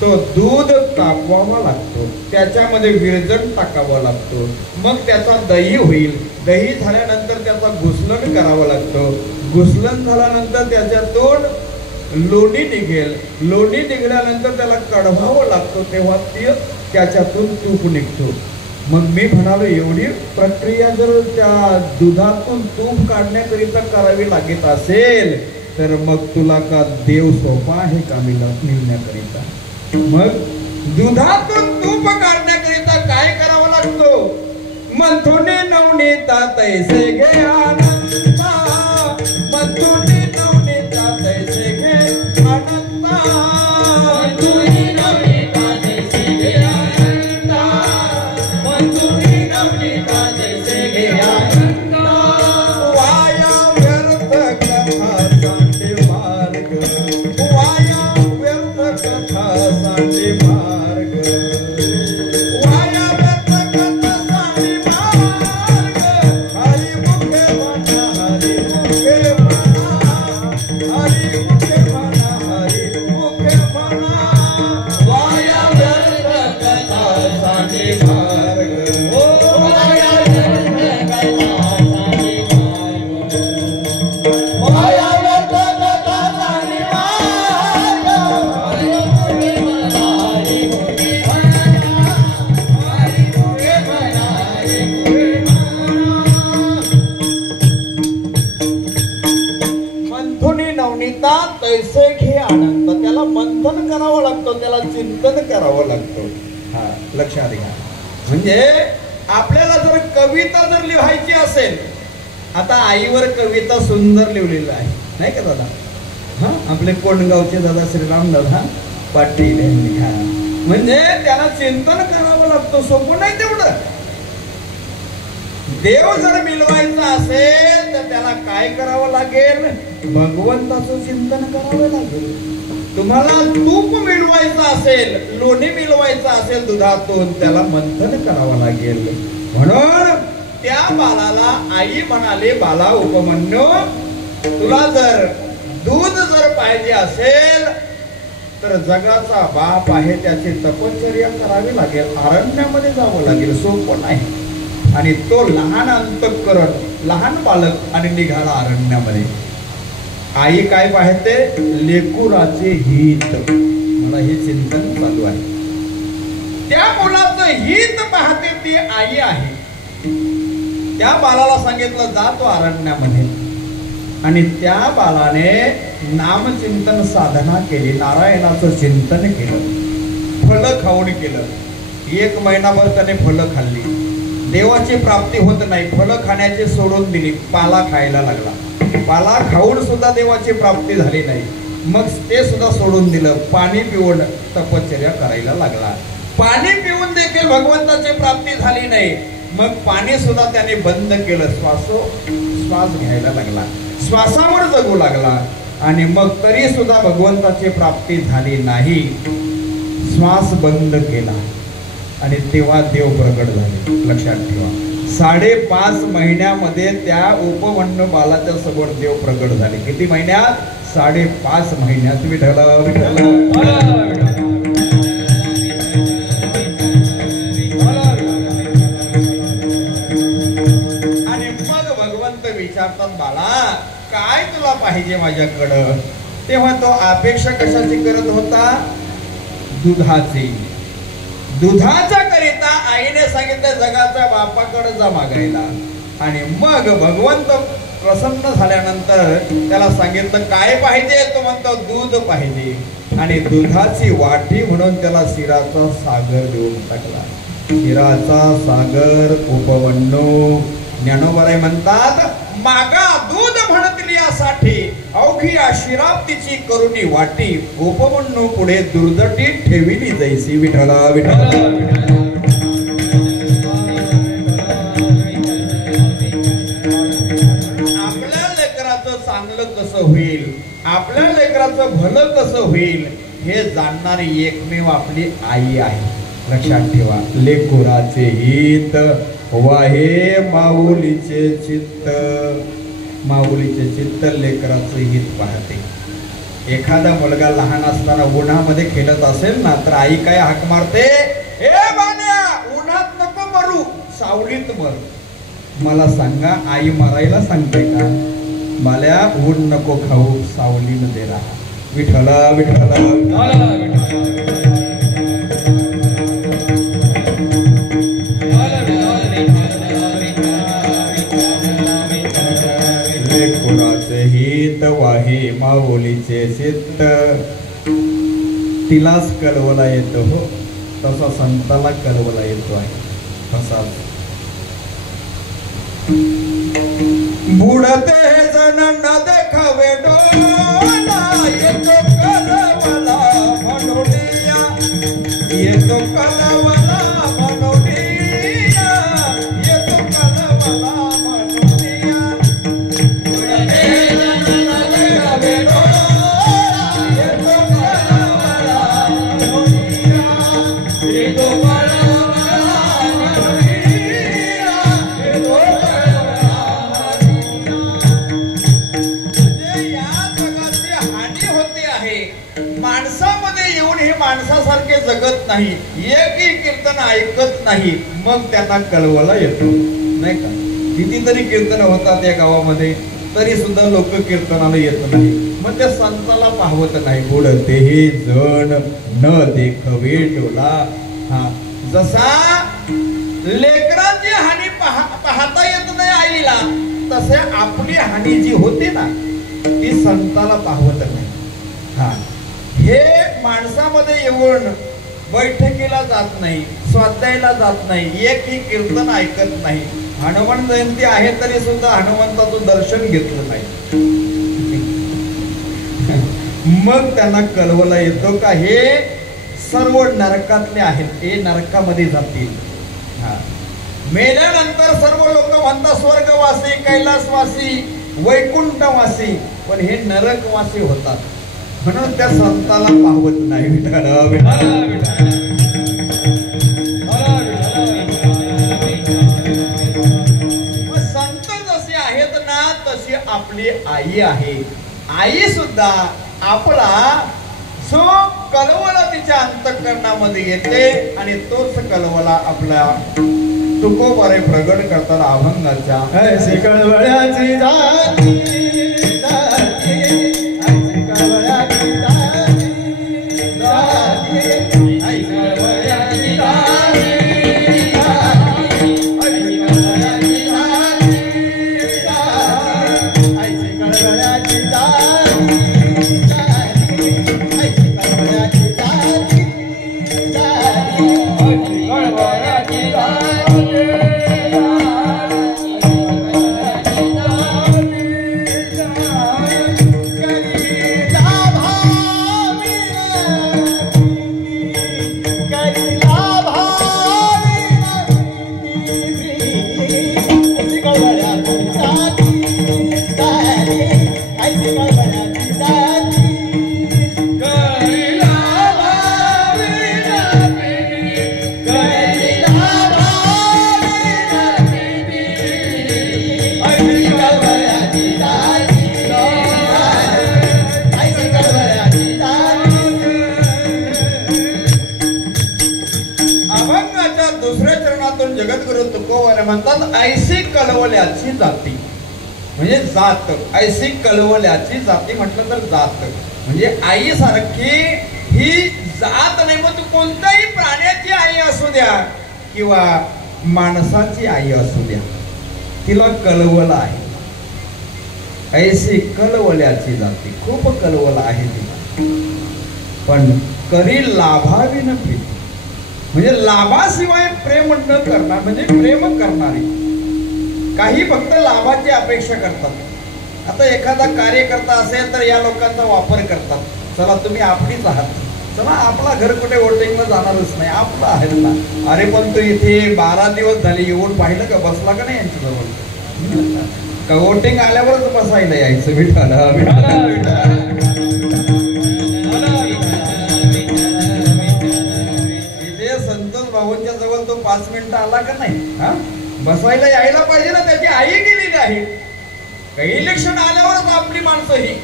तो दूध तापवावा लागतो, त्याच्यामध्ये विरजण टाकावं लागतो, मग त्याचा दही होईल. दही झाल्यानंतर त्याचा घुसलन करावं लागतं. घुसलन झाल्यानंतर त्याच्यातून लोणी निघेल. लोणी निघाल्यानंतर त्याला कढवावं लागतं, तेव्हा ते त्याच्यातून तूप निघतो. मग मी म्हणालो, एवढी प्रक्रिया जर त्या दुधातून तूप काढण्याकरिता करावी लागत असेल तर मग तुला का देव सोपा आहे का मिळण्याकरिता. मग दुधातून तूप काढण्याकरिता काय करावं लागतो. मंथुनी नवनीता तैसे घे आनंदा, मंथुनी नवनीता तैसे घे आनंदा, मंथुनी नवनीता तैसे घे आनंदा, मंथुनी नवनीता तैसे घे आनंदा. वाया व्यर्थ कथा सांडे मार्ग, वाया व्यर्थ कथा सांडे मार्ग, वाया व्यर्थ कथा सांडे मार्ग. हरी मुखे म्हणा, हरी मुखे म्हणा, हरी मुखे म्हणा, हरी मुखे म्हणा. वाया व्यर्थ कथा सांडे मार्ग, वाया व्यर्थ कथा सांडे मार्ग, वाया व्यर्थ कथा सांडे मार्ग. हरी मुखे म्हणा, हरी मुखे म्हणा, हरी मुखे म्हणा, हरी मुखे म्हणा. मंथुनी नवनीता तैसे घे आनंद. त्याला मंथन करावं लागतं, त्याला चिंतन करावं लागतं. हा, लक्षात घ्या. म्हणजे आपल्याला जर कविता जर लिहायची असेल, आता आईवर कविता सुंदर लिहिलेली आहे नाही का दादा. हा, आपले कोंडगावचे दादा श्रीराम दादा पाटील यांनी. हा, म्हणजे त्याला चिंतन करावं लागतं, सोपं नाही तेवढं. देव जर मिळवायचा असेल तर त्याला काय करावं लागेल, भगवंताचं चिंतन करावं लागेल. तुम्हाला तूप मिळवायचं असेल, लोणी मिळवायचं असेल दुधातून, त्याला मंथन करावं लागेल. म्हणून त्या बालाला आई म्हणाले, बाला उपमन्यू तुला जर दूध जर पाहिजे असेल तर जगाचा बाप आहे, त्याची तपश्चर्या करावी लागेल, अरण्यामध्ये जावं लागेल, सोपं नाही. आणि तो लहान अंतःकरण, लहान बालक आणि निघाला अरण्यामध्ये. आई काय पाहते, लेकुराचे हित. मला हे चिंतन चालू आहे. त्या मुलाचं हित पाहते ती आई आहे. त्या बालाला सांगितलं जा तो अरण्यामध्ये. आणि त्या बालाने नामचिंतन साधना केली, नारायणाचं चिंतन केलं, फळ खाऊन केलं. 1 महिनाभर त्याने फळं खाल्ली. देवाची प्राप्ती होत नाही, फळं खाण्याची सोडून दिली, पाला खायला लागला. पाला खाऊन सुद्धा देवाची प्राप्ती झाली नाही. मग ते सुद्धा सोडून दिलं. पाणी पिऊन तपश्चर्या करायला लागला. पाणी पिऊन देखील भगवंताची प्राप्ती झाली नाही. मग पाणी सुद्धा त्याने बंद केलं. श्वास घ्यायला लागला, श्वासावर जगू लागला. आणि मग तरी सुद्धा भगवंताची प्राप्ती झाली नाही. श्वास बंद केला आणि तेव्हा देव प्रकट झाले. लक्षात ठेवा, 5.5 महिन्यामध्ये त्या उपमन्यू बालाच्या समोर देव प्रकट झाले. किती महिन्यात? 5.5 महिन्यात. विठ्ठल विठ्ठल पाहिजे माझ्याकडं, तेव्हा तो अपेक्षा कशाची करत होता? दुधाची. दुधाच्या करिता आईने सांगितलं जगाच्या बापाकडे जा मागायला. आणि मग भगवंत प्रसन्न झाल्यानंतर त्याला सांगितलं काय पाहिजे? तो म्हणतो दूध पाहिजे. आणि दुधाची वाटी म्हणून त्याला क्षीराचा सागर देऊन टाकला. क्षीराचा सागर उपवन्नो. ज्ञानोबराय म्हणतात मागा दूध म्हणतील यासाठी अवघी शिराप्तीची करुणी वाटी उपवन्नो पुढे दुर्दटी ठेविली जैसी. विठ्ठला विठ्ठला. आपल्या लेकराचं चांगलं कसं होईल, आपल्या लेकराचं भलं कसं होईल हे जाणणारी एकमेव आपली आई आहे. लक्षात ठेवा. लेकुराचे हित वाहे माऊलीचे चित्त. माऊलीचे चित्त लेकराचे हित पाहते. एखादा मुलगा लहान असताना उन्हामध्ये खेळत असेल ना तर आई काय हाक मारते? ए बान्या उन्हात नको मरू, सावलीत मर. मला सांगा आई मारायला सांगते का? मला ऊन नको खाऊ, सावलीमध्ये राहा. विठ्ठला विठ्ठला. लेकुराचे हित वाहे माऊलीचे चित्त. तिलाच कळवला येतो हो, तसा संताला कळवला येतो आहे. तसाच बुडते जण न देखावे डोला येतो कळवला म्हणूनिया. येतो कळवला म्हणूनिया. येतो कळवला म्हणूनिया. बुडते जण न देखावे डोला येतो कळवला म्हणूनिया. येतो माणसासारखे जगत नाही. एकही कीर्तन ऐकत नाही मग त्यांना कळवला येतो नाही का? कितीतरी कीर्तन होतात या गावामध्ये तरी सुद्धा लोक कीर्तनाला येत नाही. मग त्या संताला पाहवत नाही. बुडते हे जण न देखवे डोला. हा जसा लेकरांची हानी पाहता येत नाही आईला तसे आपली हानी जी होती ना ती संताला पाहवत नाही. हा हे माणसामध्ये येऊन बैठकीला जात नाही, स्वाध्यायाला जात नाही, एकही कीर्तन ऐकत नाही. हनुमान जयंती आहे तरी सुद्धा हनुमंताचं दर्शन घेतलं नाही. मग त्यांना कळवला येतो का हे सर्व नरकातले आहेत, हे नरकामध्ये जातील. मेल्यानंतर सर्व लोक म्हणतात स्वर्गवासी, कैलासवासी, वैकुंठवासी, पण हे नरकवासी होतात. म्हणून त्या संताला पाहवत नाही. संत जसे आहेत ना तशी आपली आई आहे. आई सुद्धा आपला जो कळवला तिच्या अंतःकरणामध्ये येते आणि तोच कळवला आपला तुकोबारे प्रगट करताना अभंगाच्या कळवळ्याची जाती म्हणतात ऐशी कळवल्याची जाती. म्हणजे जात, ऐसी कलवल्याची जाती म्हटलं तर जात म्हणजे आईसारखी ही जात नाही. मग तू कोणत्याही प्राण्याची आई असू द्या किंवा माणसाची आई असू द्या, तिला कलवल आहे. ऐसी कलवल्याची जाती, खूप कलवल आहे तिला, पण करी लाभावी न प्रीती, म्हणजे लाभाशिवाय प्रेम न करणार, म्हणजे प्रेम करणारी. काही फक्त लाभाची अपेक्षा करतात. आता एखादा कार्यकर्ता असेल तर या लोकांचा वापर करतात. चला तुम्ही आपलीच आहात, चला आपला घर कुठे वोटिंगला जाणारच नाही, आपला आहे ना. अरे पण तू इथे 12 दिवस झाले येऊन पाहिलं का, बसला का नाही यांच्याजवळ? का वोटिंग आल्यावरच बसायला यायचं? विठाला इथे संतोष भाऊंच्या जवळ तो 5 मिनिटं आला का नाही? हा, बसायला यायला पाहिजे ना. त्याची आई गेलेली आहे. काही इलेक्शन आल्यावरच आपली माणसं ही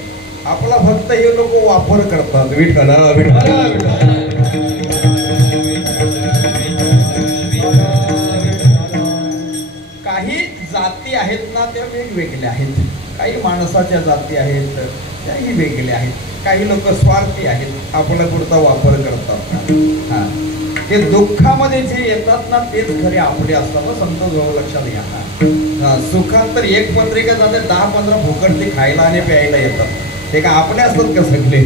आपला फक्त हे लोक वापर करतात. विठ्ठला काही जाती आहेत ना त्या वेगवेगळ्या आहेत. काही माणसाच्या जाती आहेत त्याही वेगळ्या आहेत. काही लोक स्वार्थी आहेत, आपला पुरता वापर करतात. हा, ते दुःखामध्ये जे येतात ना तेच खरे आपले असतात. समजा जवळ लक्षात घ्या. सुखात तर एक पत्रिका जाते, 10-15 फुकट ते खायला आणि प्यायला येतात. ते का आपले असतात का सगळे?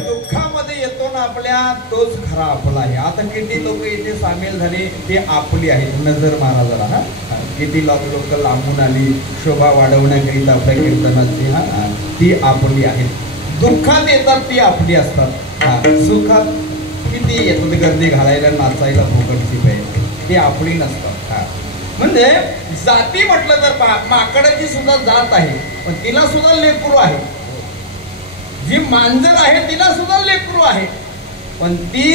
दुःखामध्ये येतो ना आपल्या, तोच खरा आपला आहे. आता किती लोक इथे सामील झाले ते आपली आहेत. नजर मारा जरा. हा, किती लोक लांबून आली शोभा वाढवण्याकरिता आपल्या कीर्तनाची. हा, ती आपली आहेत. दुःखात येतात ती आपली असतात. हा, सुखात किती येतात गर्दी घालायला, नाचायला, फुकटची प्यायला, ती आपली नसतात. हा, म्हणजे जाती म्हटलं तर माकडाची सुद्धा जात आहे, पण तिला सुद्धा लेकरू आहे. जी मांजर आहे तिला सुद्धा लेकरू आहे, पण ती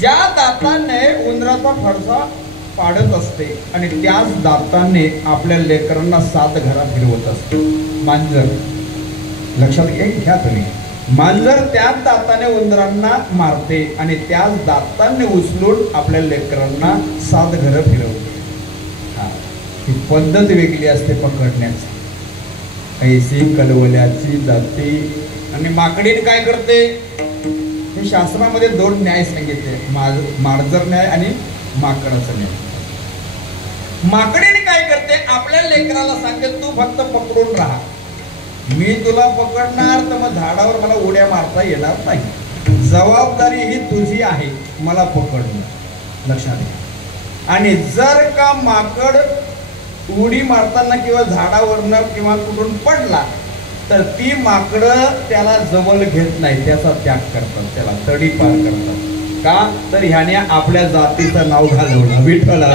ज्या दाताने उंदराचा फडसा पाडत असते आणि त्याच दाताने आपल्या लेकरांना 7 घरात फिरवत असते. मांजर लक्षात घ्या तुम्ही. मांजर त्याच दाताने उंदरांना मारते आणि त्याच दाताने उचलून आपल्या लेकरांना 7 घरं फिरवते. हा, ही पद्धत वेगळी असते पकडण्याची. ऐसी कलवल्याची जाती. आणि माकडीने काय करते? हे शास्त्रामध्ये 2 न्याय सांगितले, मार्जर न्याय आणि माकडाचा न्याय. माकडीने काय करते? आपल्या लेकराला सांगते तू फक्त पकडून राहा, मी तुला पकडणार तर मग झाडावर मला उड्या मारता येणार नाही. जबाबदारी ही तुझी आहे, मला पकडणं. लक्षात घ्या. आणि जर का माकड उडी मारताना किंवा झाडावरनं किंवा कुठून पडला तर ती माकडं त्याला जवळ घेत नाही, त्याचा त्याग करतात, त्याला तडी पार करतात. का तर ह्याने आपल्या जातीचं नाव घालवलं. विठ्ठला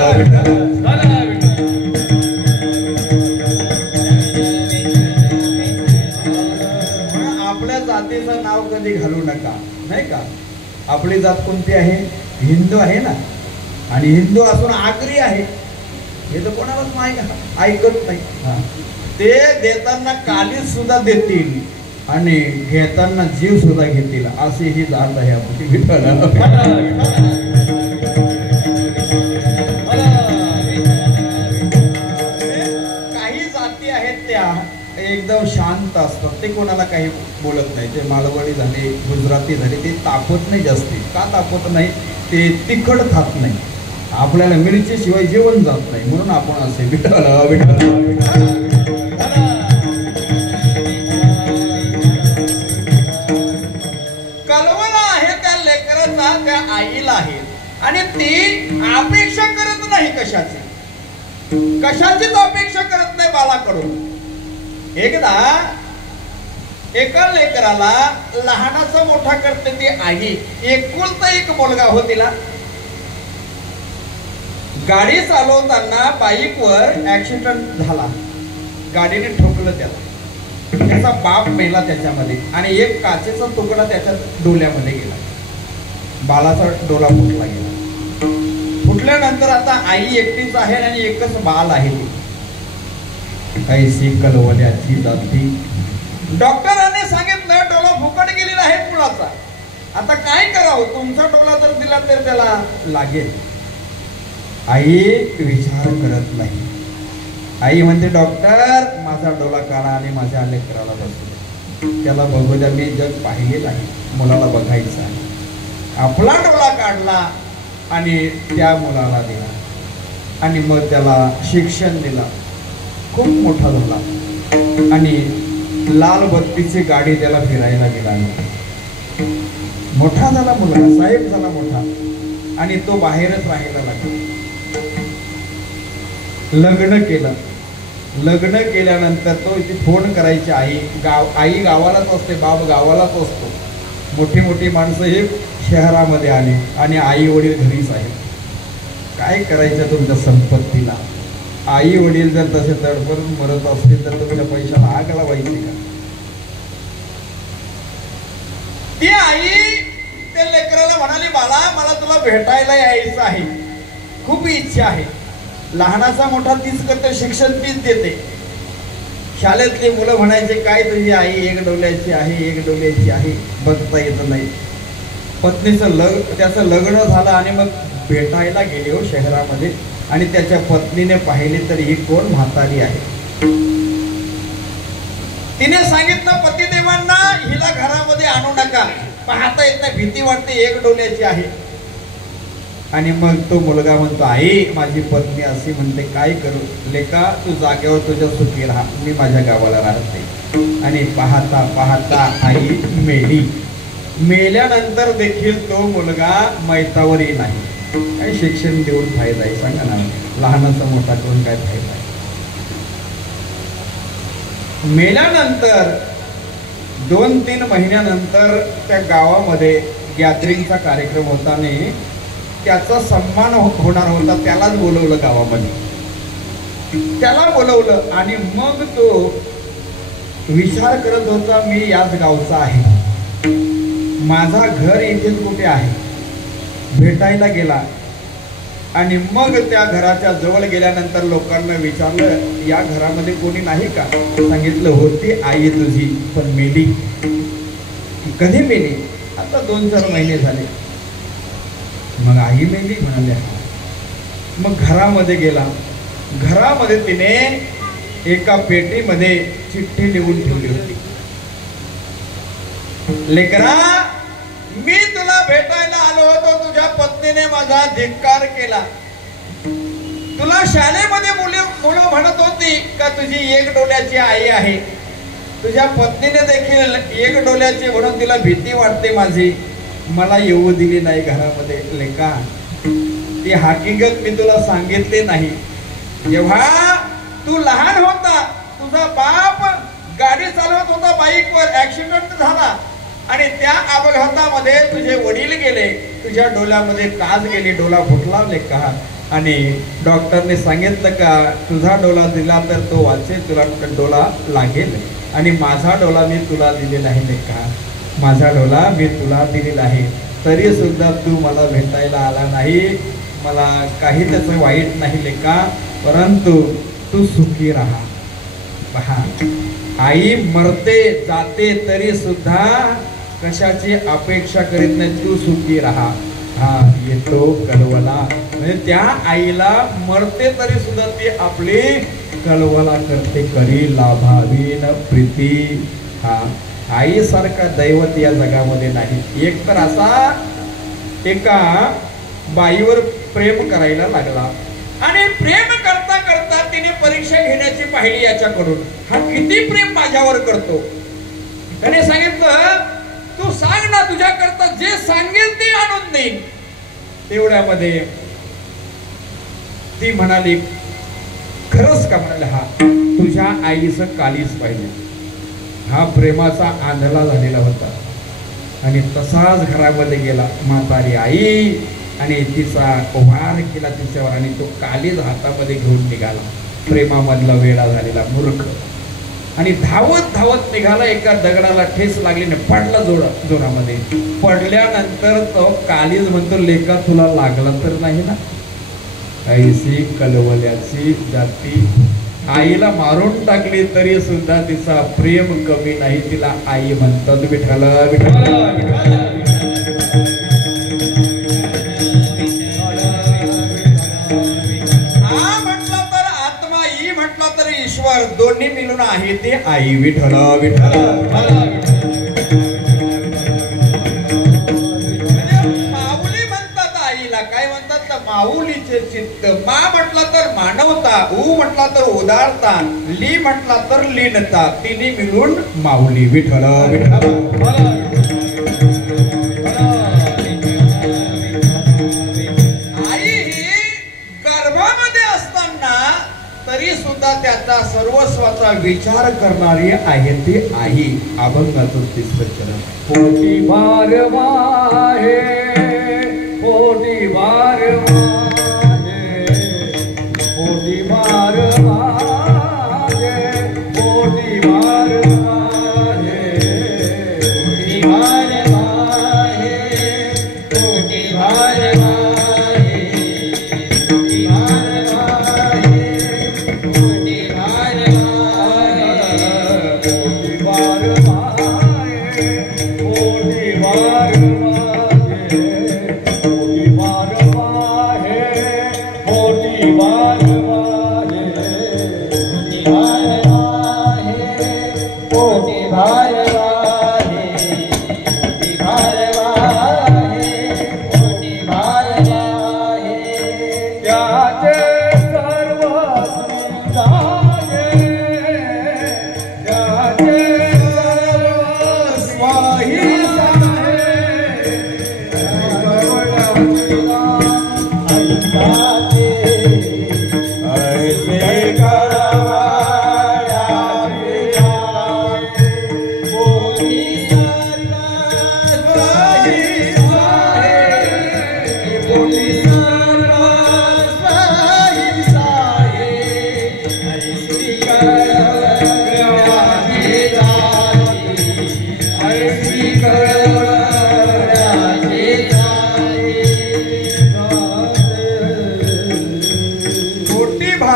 आपल्या जातीचं नाव कधी घालू नका, नाही का? आपली जात कोणती आहे? हिंदू आहे ना. आणि हिंदू असून आगरी आहे हे तर कोणालाच ऐकत नाही. ते देताना कालीच सुद्धा देतील आणि घेताना जीव सुद्धा घेतील, अशी ही जात आहे आपली. काही जाती आहेत त्या एकदम शांत असतात, ते कोणाला काही बोलत नाही. ते मालवणी झाले, गुजराती झाले, ते तापत नाही जास्ती. का तापत नाही? ते तिखट खात नाही. आपल्याला मिरची शिवाय जेवण जात नाही, म्हणून आपण असे कलवला आहे त्या लेकराचा, त्या आईला आहे. आणि ती अपेक्षा करत नाही कशाची, कशाचीच अपेक्षा करत नाही बाळाकडून. एकदा एका लेकराला लहानाचा मोठा करते ती आई. एकुलता एक मुलगा हो तिला. गाडी चालवताना बाईकवर ऍक्सिडेंट झाला, गाडीने ठोकलं त्याला. त्याचा बाप मेला त्याच्यामध्ये आणि एक काचेचा तुकडा त्याच्या डोल्यामध्ये गेला. बाळाचा डोला फुटला गेला. फुटल्यानंतर आता आई एकटीच आहे आणि एकच बाळ आहे. ऐसी कलवल्याची जाती. डॉक्टरांनी सांगितलं डोळा फुकट गेलेला आहे मुलाचा, आता काय करावं, तुमचा डोला जर दिला तर त्याला लागेल. आई विचार करत नाही. आई म्हणते डॉक्टर माझा डोला काढा आणि माझ्या लेकराला बसू, त्याला बघू द्या, मी जग पाहिलेलं आहे, मुलाला बघायचं आहे. आपला डोला काढला आणि त्या मुलाला दिला आणि मग त्याला शिक्षण दिलं, खूप मोठा झाला आणि लाल बत्तीची गाडी त्याला फिरायला गेला. मोठा झाला मुलगा, साहेब झाला मोठा आणि तो बाहेरच राहायला लागला. लग्न केलं. लग्न केल्यानंतर तो इथे फोन करायची, आई गावालाच असते, बाप गावालाच असतो. मोठी मोठी माणसं हे शहरामध्ये आली आणि आई वडील घरीच आहेत. काय करायचं तुमच्या संपत्तीला? आई वडील जर तसे तडफडून मरत असतील तर तुमच्या पैशाला आग लावायची का? ती आई त्या लेकराला म्हणाली, बाळा मला तुला भेटायला यायचं आहे, खूप इच्छा आहे. लहानाचा मोठा तीच करते, शिक्षण तीच देते. शाळेतली मुलं म्हणायचे काय तुझी आई एक डोल्याची आहे, एक डोल्याची आहे, बघता येत नाही. पत्नीचं त्याचं लग्न झालं आणि मग भेटायला गेले हो शहरामध्ये आणि त्याच्या पत्नीने पाहिले तर ही कोण म्हातारी आहे. तिने सांगितलं पतिदेवांना हिला घरामध्ये आणू नका, पाहता येत नाही, भीती वाटते, एक डोल्याची आहे. आणि मग तो मुलगा म्हणतो आई माझी पत्नी अशी म्हणते काय करू. लेका तू जागेवर तुझ्या सुखी राहा, मी माझ्या गावाला राहते. आणि पाहता पाहता आई मेली. मेल्यानंतर देखील तो मुलगा मैतावरही नाही. काय शिक्षण देऊन फायदा आहे सांगा ना, लहानाचा मोठा करून काय फायदा आहे. मेल्यानंतर 2-3 महिन्यानंतर त्या गावामध्ये गॅदरिंगचा कार्यक्रम होता आणि त्याचा सन्मान होणार होता. त्यालाच बोलवलं गावामध्ये, त्याला बोलवलं आणि मग तो विचार करत होता मी याच गावचा आहे, माझा घर इथेच कुठे आहे. भेटायला गेला आणि मग त्या घराच्या जवळ गेल्यानंतर लोकांना विचारलं या घरामध्ये कोणी नाही का. सांगितलं होती आई तुझी पण मेली. कधी मेली? आता 2-4 महिने झाले. मग आई मेली म्हणाले. मग घरामध्ये गेला. घरामध्ये तिने एका पेटीमध्ये चिठ्ठी लिहून ठेवली होती. लेकरा मी तुला भेटायला आलो होतो, तुझ्या पत्नीने माझा धिक्कार केला. तुला शाळेमध्ये मुलं म्हणत होती का तुझी एक डोल्याची आई आहे. तुझ्या पत्नीने देखील एक डोल्याची म्हणून तिला भीती वाटते माझी, मला येऊ दिली नाही घरामध्ये. लेका ती हकीकत मी तुला सांगितली नाही. जेव्हा तू लहान होता तुझा बाप गाडी चालवत होता बाईकवर, ऍक्सिडेंट झाला आणि त्या अपघातामध्ये तुझे वडील गेले, तुझ्या डोल्यामध्ये काच गेली, डोला फुटला लेका. आणि डॉक्टरने सांगितलं का तुझा डोला दिला तर तो वाचेल, तुला डोला लागेल. आणि माझा डोला मी तुला दिलेला आहे लेका, माझा डोला मी तुला दिलेला आहे. तरी सुद्धा तू मला भेटायला आला नाही. मला काही त्याचं वाईट नाही लेका, परंतु तू सुखी राहा. पहा आई मरते जाते तरी सुद्धा कशाची अपेक्षा करीत नाही, तू सुखी राहा. हा येतो कलवला, म्हणजे त्या आईला मरते तरी सुद्धा ती आपली कलवला करते, करी लाभावी न प्रीती. हा आईसारखा दैवत या जगामध्ये नाही. एक तर असा एका बाईवर प्रेम करायला लागला आणि प्रेम करता करता तिने परीक्षा घेण्याची पाहिली याच्याकडून, हा किती प्रेम माझ्यावर करतो. त्याने सांगितलं तू सांग ना, तुझ्याकरता जे सांगेल ते आणून देईन. तेवढ्यामध्ये ती म्हणाली खरंच का? म्हणाले हा, तुझ्या आईचं कालीच पाहिजे. हा प्रेमाचा आंधळा झालेला होता आणि तसाच घरामध्ये गेला. म्हातारी आई आणि तिचा कोहार केला तिच्यावर आणि तो कालीज हातामध्ये घेऊन निघाला. प्रेमामधला वेडा झालेला मूर्ख आणि धावत धावत निघाला. एका दगडाला ठेच लागली आणि पडला जोरामध्ये. पडल्यानंतर तो कालीज म्हणतो लेका तुला लागला तर नाही ना. ऐसी कलवल्याची जाती. आईला मारून टाकली तरी सुद्धा तिचा प्रेम कमी नाही. तिला आई म्हणतात. विठ्ठल विठ्ठल विठ्ठल. आहे ते आई. विठ्ठल विठ्ठल. माऊली म्हणतात आईला. काय म्हणतात तर माऊलीचे चित्त. मा म्हटला तर मानवता, उ म्हटला तर उदारता, ली म्हटला तर लीनता, तिन्ही मिळून माऊली. विठ्ठल विठ्ठल. तरी सुद्धा त्याचा सर्वस्वाचा विचार करणारी आहे ती आई. अभंगाचं तिसरं चरण. पोटी भार वाहे, पोटी भार वाहे, पोटी भार वाहे, पोटी भार वाहे, पोटी भार वाहे, पोटी भार वाहे, पोटी भार वाहे, पोटी भार वाहे, पोटी भार वाहे, पोटी भार वाहे, पोटी भार वाहे, पोटी भार वाहे, पोटी भार वाहे, पोटी भार वाहे, त्याचे सर्व स्वीकारे, त्याचे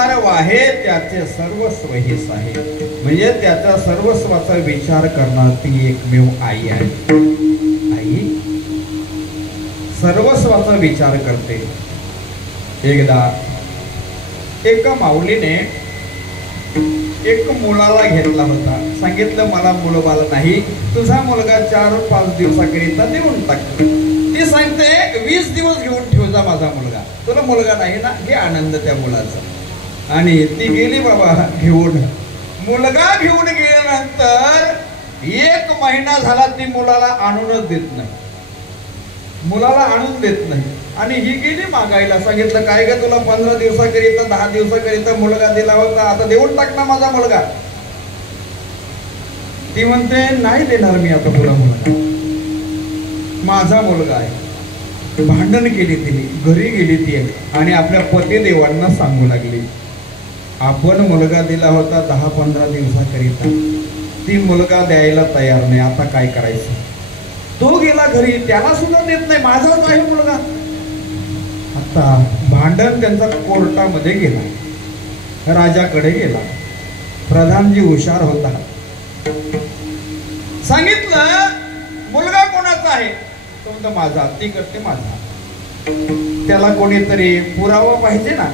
स्वाही त्याचे सर्वस्व हेच आहे. म्हणजे त्याचा सर्वस्वाचा विचार करणार ती एकमेव आई आहे. आई सर्वस्वाचा विचार करते. एकदा एका माऊलीने एक मुलाला घेतला होता. सांगितलं मला मुलबाळ नाही, तुझा मुलगा 4-5 दिवसाकरिता देऊन टाकतो. ती सांगते 20 दिवस घेऊन ठेव जा माझा मुलगा. तुला मुलगा नाही ना, घे आनंद त्या मुलाचा. आणि ती गेली बाबा घेऊन. मुलगा घेऊन गेल्यानंतर 1 महिना झाला ती मुलाला आणूनच देत नाही. मुलाला आणून देत नाही. आणि ही गेली मागायला. सांगितलं काय ग तुला 15 दिवसाकरिता 10 दिवसाकरिता मुलगा दिला होता, आता देऊन टाक ना माझा मुलगा. ती म्हणते नाही देणार मी आता तुला मुलगा, माझा मुलगा आहे. भांडण केली तिने. घरी गेली ती आणि आपल्या पतिदेवांना सांगू लागली आपण मुलगा दिला होता 10-15 दिवसाकरिता, ती मुलगा द्यायला तयार नाही, आता काय करायचं. तो गेला घरी, त्याला सुद्धा देत नाही, माझाच आहे मुलगा. आता भांडण त्यांचा कोर्टामध्ये गेला, राजाकडे गेला. प्रधानजी हुशार होता. सांगितलं मुलगा कोणाचा आहे. तो म्हणतो माझा. ती करते माझा. त्याला कोणीतरी पुरावा पाहिजे ना.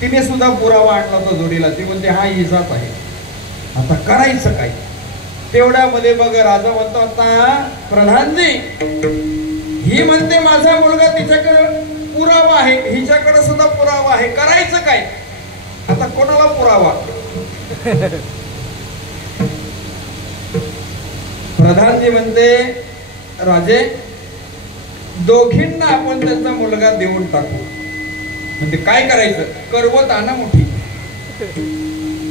तिने सुद्धा पुरावा आणला होता जोडीला. ती म्हणते हा हिचाच आहे. आता करायचं काय. तेवढ्यामध्ये बघ राजा म्हणतो आता प्रधानजी ही म्हणते माझा मुलगा, तिच्याकडे पुरावा आहे, हिच्याकडे सुद्धा पुरावा आहे, करायचं काय. आता कोणाला पुरावा. प्रधानजी म्हणते राजे दोघींना आपण त्यांचा मुलगा देऊन टाकू. म्हणजे काय करायचं. करवत आणा मोठी.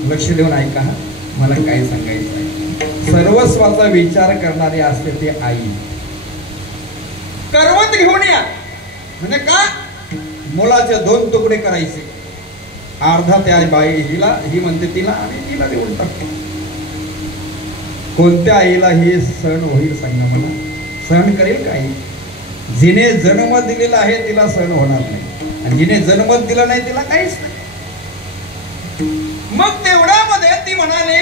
लक्ष देऊन ऐका मला काय सांगायचं आहे. सर्वस्वाचा विचार करणारी असते ती आई. करवत घेऊन या म्हणजे का मुलाचे 2 तुकडे करायचे. अर्धा त्या बाई हिला, ही म्हणते तिला, आणि तिला देऊन टाकतो. कोणत्या आईला हे सण होईल सांगा मला. सहन करेल का आई. जिने जन्म दिलेला आहे तिला सहन होणार नाही, आणि जिने जन्मच दिला नाही तिला काहीच नाही. मग तेवढ्यामध्ये ती म्हणाली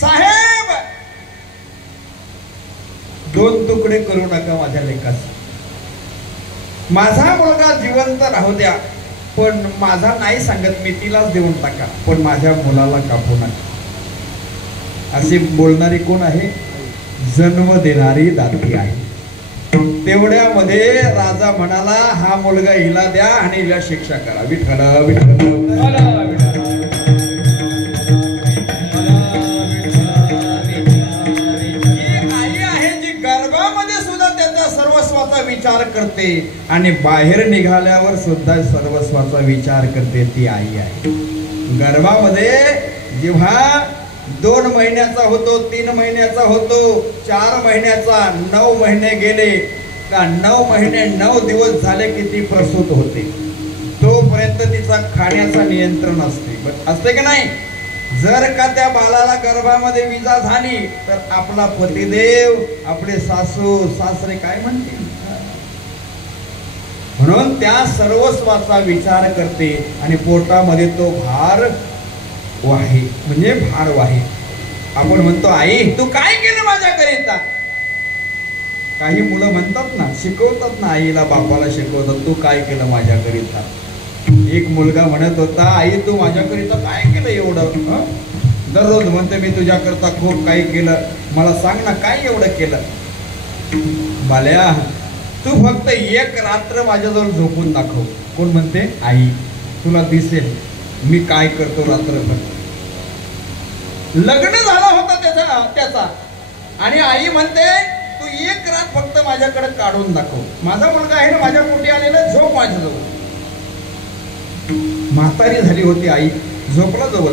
साहेब 2 तुकडे करू नका माझ्या लेकास. माझा मुलगा जिवंत राहू द्या, पण माझा नाही सांगत मी, तिलाच देऊन टाका, पण माझ्या मुलाला कापू नका. अशी बोलणारी कोण आहे? जन्म देणारी दाती आहे. तेवढ्यामध्ये राजा म्हणाला, हा मुलगा हिला द्या आणि हिला शिक्षा करा. विठ्ठल विठ्ठल. सर्वस्वाचा विचार करते आणि बाहेर निघाल्यावर सुद्धा सर्वस्वाचा विचार करते, ती आई आहे. गर्भामध्ये जेव्हा 2 महिन्याचा होतो, 3 महिन्याचा होतो, 4 महिन्याचा, 9 महिने गेले का 9 महिने 9 दिवस झाले की ती प्रसूत होते. तोपर्यंत तिचा खाण्याचा नियंत्रण असते का नाही? जर का त्या बाळाला गर्भामध्ये विजा झाली तर आपला पतिदेव, आपले सासू सासरे काय म्हणतील? म्हणून त्या सर्वस्वाचा विचार करते आणि पोटामध्ये तो भार वाहे, म्हणजे भार वाहे. आपण म्हणतो, आई तू काय केलं माझ्याकरिता? काही मुलं म्हणतात ना, शिकवतात ना, आईला बापाला शिकवतात, तू काय केलं माझ्याकरिता? एक मुलगा म्हणत होता, आई तू माझ्याकरिता काय केलं एवढं? दररोज म्हणते मी तुझ्याकरता खूप काही केलं, मला सांग ना काय एवढं केलं? बाल्या तू फक्त एक रात्र माझ्याजवळ झोपून दाखव. कोण म्हणते? आई. तुला दिसेल मी काय करतो रात्रभर. लग्न झाला होता त्याचा आणि आई म्हणते तू एक रात फक्त माझ्याकडे काढून दाखव. माझा मुलगा आहे ना माझ्या पोटी आलेला, झोप माझ्याजवळ. म्हातारी झाली होती आई, झोपला जवळ.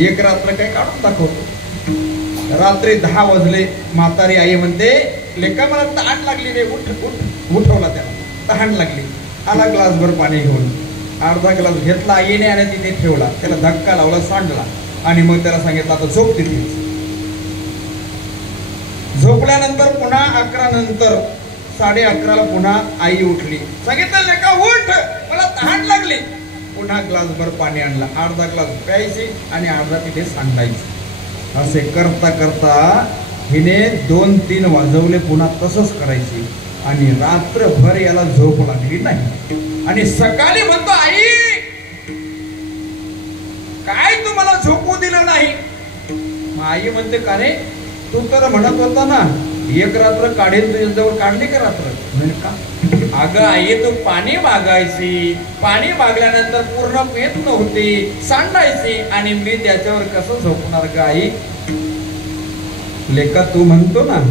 एक रात्र काय काढून दाखवतो. रात्री 10 वाजले. म्हातारी आई म्हणते, लेका मला तहान लागली रे, उठ उठ. उठवला त्याला, तहान लागली. आला ग्लासभर पाणी घेऊन, अर्धा ग्लास घेतला आईने आणि तिथे ठेवला. त्याला धक्का लावला, सांडला आणि मग त्याला सांगितलं आता झोप तिथे. झोपल्यानंतर पुन्हा 11 नंतर 11:30ला पुन्हा आई उठली. सांगितलं लेका उठ, मला तहान लागली. पुन्हा ग्लासभर पाणी आणला, अर्धा ग्लास प्यायची आणि अर्धा तिथे सांडायची. असे करता करता हिने 2-3 वाजवले. पुन्हा तसंच करायची आणि रात्रभर याला झोप लागली नाही. आणि सकाळी म्हणतो, आई काय तू मला झोपू दिलं नाही? आई म्हणते, का रे तू तर म्हणत होता ना एक रात्र काढेल, तुझ्याजवळ काढली का रात्र? म्हणजे का? अगं आई तू पाणी मागायची, पाणी मागल्यानंतर पूर्ण पेत नव्हती, सांडायची आणि मी त्याच्यावर कसं झोपणार का आई? लेका तू म्हणतो ना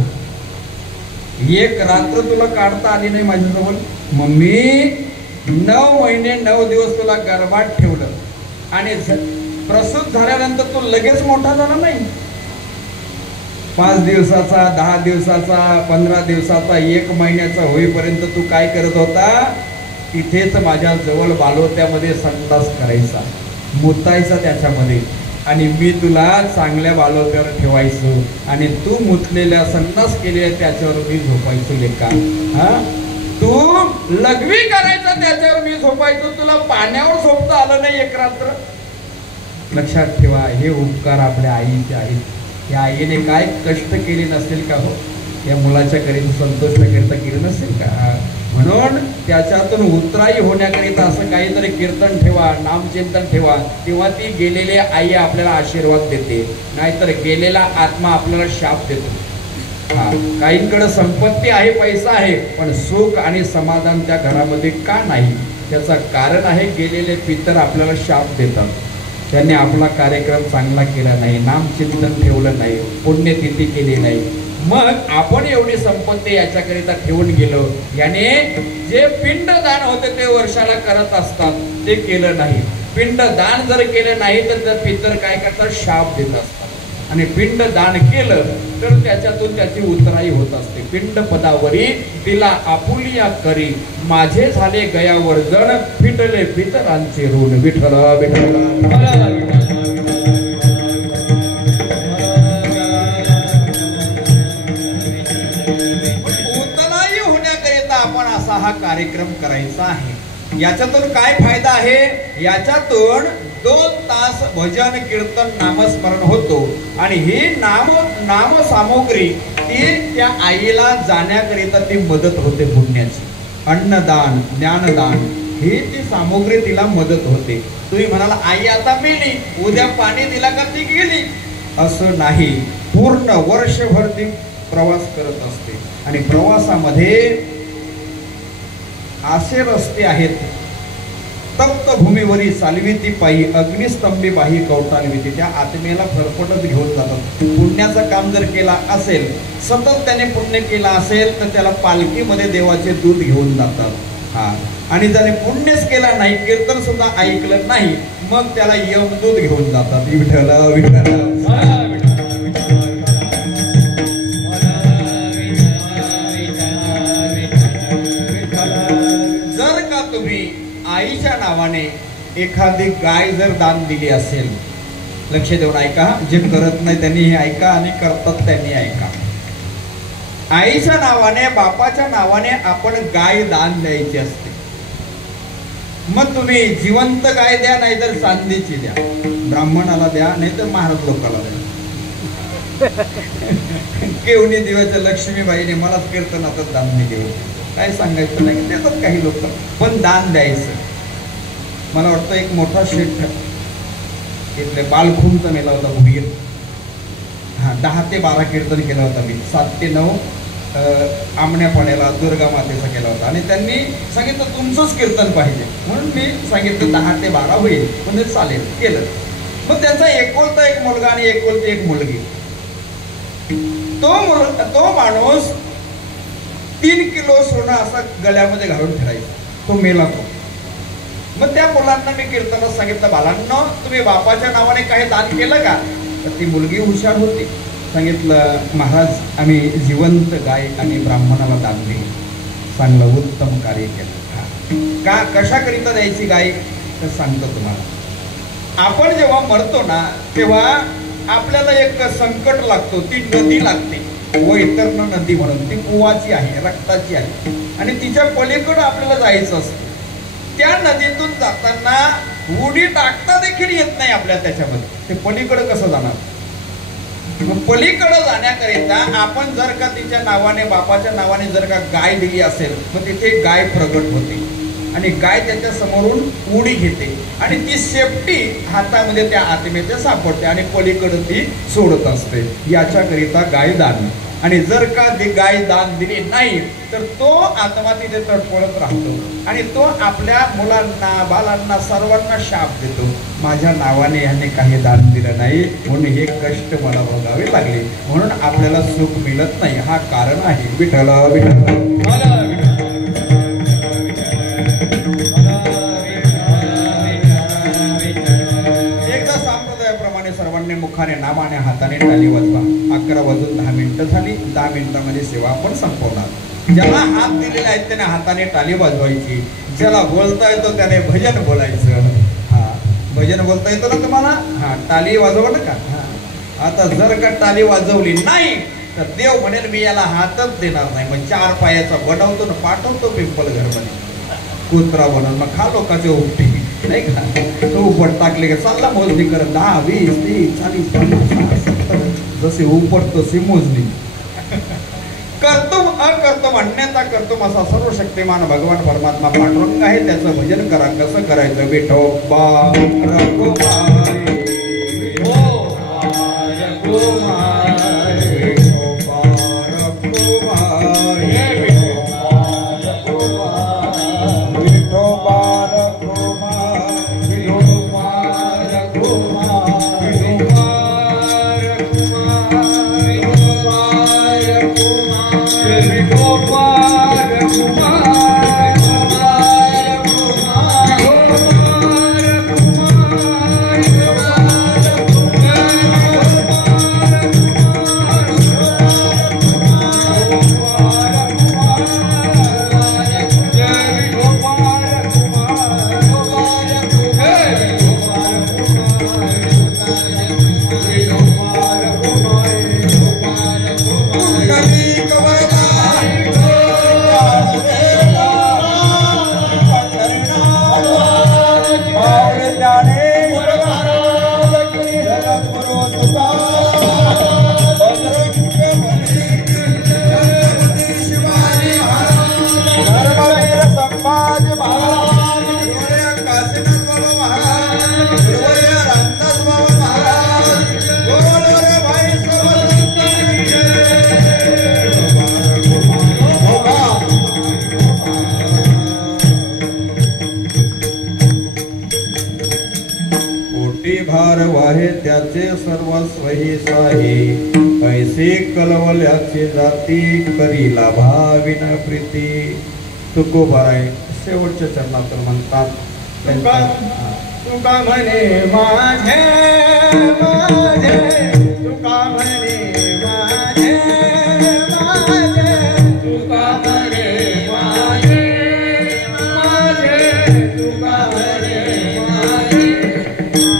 एक रात्र तुला काढता आली नाही माझ्याजवळ. मम्मी 9 महिने 9 दिवस तुला गर्भात ठेवलं आणि प्रसूत झाल्यानंतर तू लगेच मोठा झाला नाही. 5 दिवसाचा, 10 दिवसाचा, 15 दिवसाचा, 1 महिन्याचा होईपर्यंत तू काय करत होता? तिथेच माझ्या जवळ बालोत्यामध्ये संडास करायचा, मुतायचा त्याच्यामध्ये आणि मी तुला चांगल्या बालोत्यावर ठेवायचो आणि तू मुतलेल्या संडास केलेल्या त्याच्यावर मी झोपायचो. लेका तू लघवी करायचा त्याच्यावर मी झोपायचो, तुला पाण्यावर झोपता आलं नाही एक रात्र. लक्षात ठेवा, हे उपकार आपल्या आईचे आहेत. या आईने काय कष्ट केले नसेल का हो? या मुलाच्या करीता संतोषाकरिता केलं नसेल का? म्हणून त्याच्यातून उतराई होण्याकरिता असं काहीतरी कीर्तन ठेवा, नामचिंतन ठेवा, तेव्हा ती गेलेली आई आपल्याला आशीर्वाद देते. नाहीतर गेलेला आत्मा आपल्याला शाप देतो. काहींकडे संपत्ती आहे, पैसा आहे, पण सुख आणि समाधान त्या घरामध्ये का नाही? त्याचं कारण आहे गेलेले पितर आपल्याला शाप देतात. त्यांनी आपला कार्यक्रम चांगला केला नाही, नामचिंतन ठेवलं नाही, पुण्यतिथी केली नाही. मग आपण एवढी संपत्ती याच्याकरिता ठेवून गेलो. याने जे पिंडदान होते ते वर्षाला करत असतात, ते केलं नाही. पिंडदान जर केलं नाही तर पितर काय करतात? शाप देत असतात. आणि पिंडदान केलं तर त्याच्यातून त्याची उतराई होत असते. पिंड पदावरी तिला आपुलिया करी, माझे झाले गयावर जण, फिटले पितरांचे ऋण. विठ्ठल विठ्ठल. उतराई होण्याकरिता आपण असा हा कार्यक्रम करायचा आहे. याच्यातून काय फायदा आहे? याच्यातून 2 तास भजन कीर्तन नामस्मरण होतो आणि ही नाम सामग्री ती त्या आईला जाण्याकरिता ती मदत होते पुण्याची. अन्नदान, ज्ञानदान ही ती सामग्री तिला मदत होते. तुम्ही म्हणाला आई आता मेली, उद्या पाणी दिला का ती गेली, असं नाही. पूर्ण वर्षभर ती प्रवास करत असते आणि प्रवासामध्ये असे रस्ते आहेत. तप्त भूमीवरी चालवी ती पायी, अग्निस्तंभी बाही कवटाळवी. त्या आत्मेला फरफटत घेऊन जातात. पुण्याचं काम जर केला असेल, सतत त्याने पुण्य केला असेल, तर त्याला पालखीमध्ये देवाचे दूध घेऊन जातात. आणि ज्याने पुण्यच केला नाही, कीर्तन सुद्धा ऐकलं नाही, मग त्याला यमदूत घेऊन जातात. विठ्ठल विठ्ठल. जर का तुम्ही आईच्या नावाने एखादी गाय जर दान दिली असेल, लक्ष देऊन ऐका, जे करत नाही त्यांनी हे ऐका आणि करतात त्यांनी ऐका. आईच्या नावाने, बापाच्या नावाने आपण गाय दान द्यायची असते. मग तुम्ही जिवंत गाय द्या, नाहीतर चांदीची द्या, ब्राह्मणाला द्या, नाहीतर महाराज लोकाला द्या. केवणी दिवस लक्ष्मीबाईने मलाच कीर्तनातच दान नाही देऊ, काय सांगायचं नाही, देतात काही लोक, पण दान द्यायचं. मला वाटतं एक मोठा शेठ इथले बालखुंचा मेला होता भुईर. 10 ते 12 कीर्तन केला होता मी. 7 ते 9 आमण्यापाड्याला दुर्गा मातेचा केला होता. आणि त्यांनी सांगितलं तुमचंच कीर्तन पाहिजे, म्हणून मी सांगितलं 10 ते 12 होईल, म्हणजे चालेल, केलं. मग त्यांचा एकुलता एक मुलगा आणि एकुलती एक मुलगी. तो माणूस 3 किलो सोनं असा गळ्यामध्ये घालून फिरायचा. तो मेला तो. मग त्या मुलांना मी कीर्तनात सांगितलं, बालांनो तुम्ही बापाच्या नावाने काही दान केलं का? तर ती मुलगी हुशार होती. सांगितलं महाराज आम्ही जिवंत गाय आणि ब्राह्मणाला दान दिली. चांगलं उत्तम कार्य केलं. का कशाकरिता द्यायची गाय? तर सांगतो तुम्हाला. आपण जेव्हा मरतो ना, तेव्हा आपल्याला एक संकट लागतो. ती नदी लागते, वैतरणा नदी म्हणून. ती कुवाची आहे, रक्ताची आहे, आणि तिच्या पलीकडं आपल्याला जायचं असतं. त्या नदीतून जाताना उडी टाकता देखील येत नाही आपल्याला त्याच्यामध्ये. ते पलीकडं कसं जाणार? मग पलीकडं जाण्याकरिता आपण जर का तिच्या नावाने, बापाच्या नावाने जर का गाय दिली असेल, मग तिथे गाय प्रगट होते आणि गाय त्याच्या समोरून उडी घेते आणि ती शेपटी हातामध्ये त्या आत्मेच्या सापडते आणि पलीकडं ती सोडत असते. याच्याकरिता गाय दान. आणि जर का ती गाय दान दिली नाही, तर तो आत्मा तिथे तडफडत राहतो आणि तो आपल्या मुलांना, बालांना, सर्वांना शाप देतो. माझ्या नावाने याने काही दान दिलं नाही, म्हणून हे कष्ट मला भोगावे लागले, म्हणून आपल्याला सुख मिळत नाही. हा कारण आहे. विठ्ठल विठ्ठल. सर्वांनी मुखाने, नामाने, हाताने टाळी वाजवा. 11 वाजून 10 मिनिटं झाली. 10 मिनिटांमध्ये सेवा आपण संपवणार. ज्याला हात दिलेले आहेत त्याने हाताने टाळी वाजवायची. ज्याला बोलता येतो त्याने भजन बोलायचं. भजन बोलता येतो ना तुम्हाला? टाळी वाजवा ना का? आता जर का टाळी वाजवली नाही तर देव म्हणेल मी याला हातच देणार नाही. मग 4 पायाचा बनवतो ना, पाठवतो पिंपल घरमध्ये कुत्रा बनवून. मग खा लोकांचे उपटी, नाही का? तो उपट टाकले का चालला मोजणी करत 10, 20, 30, 40, 50, 60, 70 जसे उपटतो ती मोजणी. कर्तुम अकर्तुम म्हणण्याचा कर्तुम असा सर्व शक्तिमान भगवान परमात्मा पांडुरंग आहे. त्याचं भजन करा. कसं करायचं? विठोबा रघुमाई, विठोबा रघुमाई, विठोबा रघुमाई, विठोबा Raghumayi. त्याचे सर्वस्व हे साहे ऐसे कलवल्याचे जाती करीला भाविन प्रीती. तुकोबाराय शेवटच्या चरणातून म्हणतात तुका म्हणे माझे माझे तुका म्हणे माझे माझे तुका म्हणे माझे माझे तुका म्हणे माझे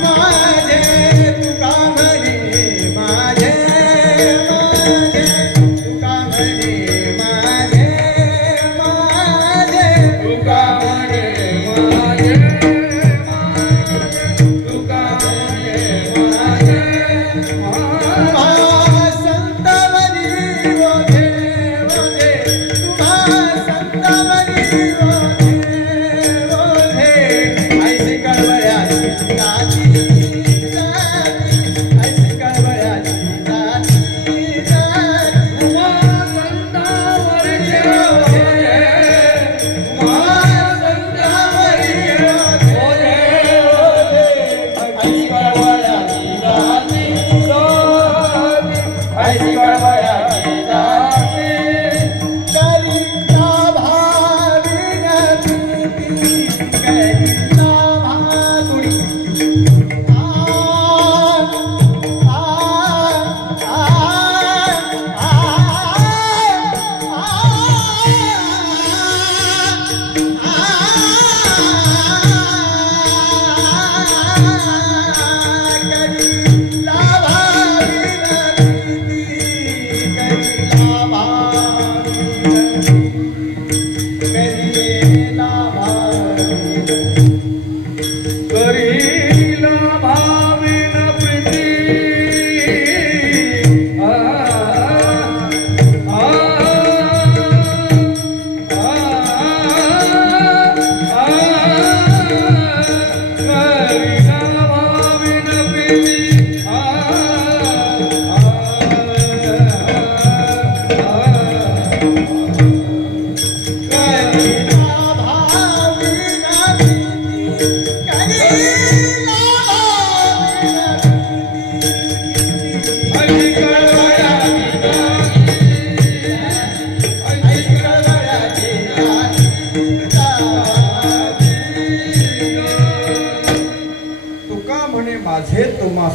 माझे तुका म्हणे माझे माझे तुका म्हणे माझे माझे तुका म्हणे माझे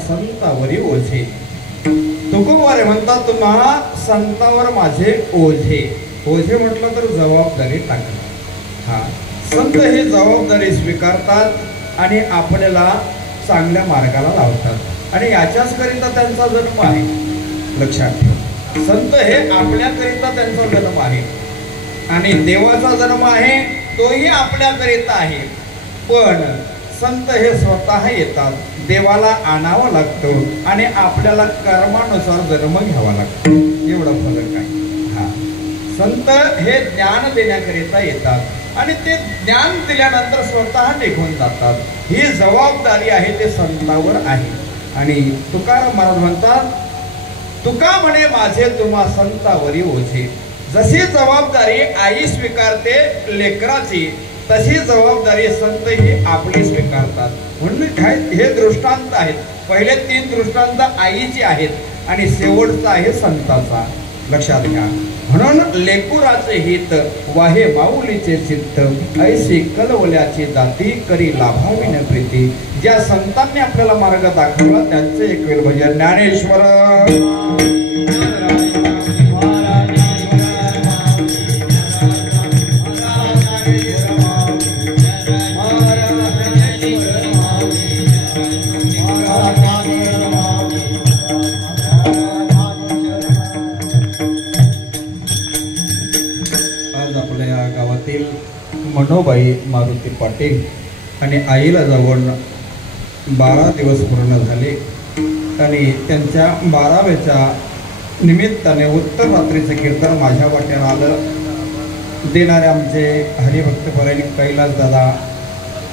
संतावरी ओझे. तुकोबारे म्हणतात तुम्हा संतावर माझे ओझे. ओझे म्हटलं तर जबाबदारी टाकणं. हा, संत हे जबाबदारी स्वीकारतात आणि आपल्याला चांगल्या मार्गाला लावतात आणि याच्याच करिता त्यांचा जन्म आहे. लक्षात ठेवा, संत हे आपल्याकरिता त्यांचा जन्म आहे आणि देवाचा जन्म आहे तोही आपल्याकरिता आहे. पण संत हे स्वतः येतात, देवाला आणावं लागतं आणि आपल्याला कर्मानुसार जन्म घ्यावा लागतो. एवढा फरक आहे. हा, संत हे ज्ञान देण्याकरिता येतात आणि ते ज्ञान दिल्यानंतर स्वतः निघून जातात. ही जबाबदारी आहे ते संतावर आहे. आणि तुकाराम महाराज म्हणतात, तुका म्हणे माझे तुम्हा संतावरी ओझे. जशी जबाबदारी आई स्वीकारते लेकराची, तशी जबाबदारी संत ही आपली स्वीकारतात. म्हणून हे दृष्टांत आहेत. पहिले 3 दृष्टांत आईची आहेत आणि शेवटचा आहे संताचा. लक्षात घ्या. म्हणून लेकुराचे हित वाहे माऊलीचे चित्त ऐशी कलवल्याची जाती करी लाभाविन प्रीती. ज्या संतांनी आपल्याला मार्ग दाखवला त्यांचे एक वेळ भजन. ज्ञानेश्वर मनोबाई मारुती पाटील आणि आईला जाऊन 12 दिवस पूर्ण झाले आणि त्यांच्या 12व्याच्या निमित्ताने उत्तर रात्रीचं कीर्तन माझ्या वाट्याला आलं. देणारे आमचे हरिभक्तपरायण कैलास दादा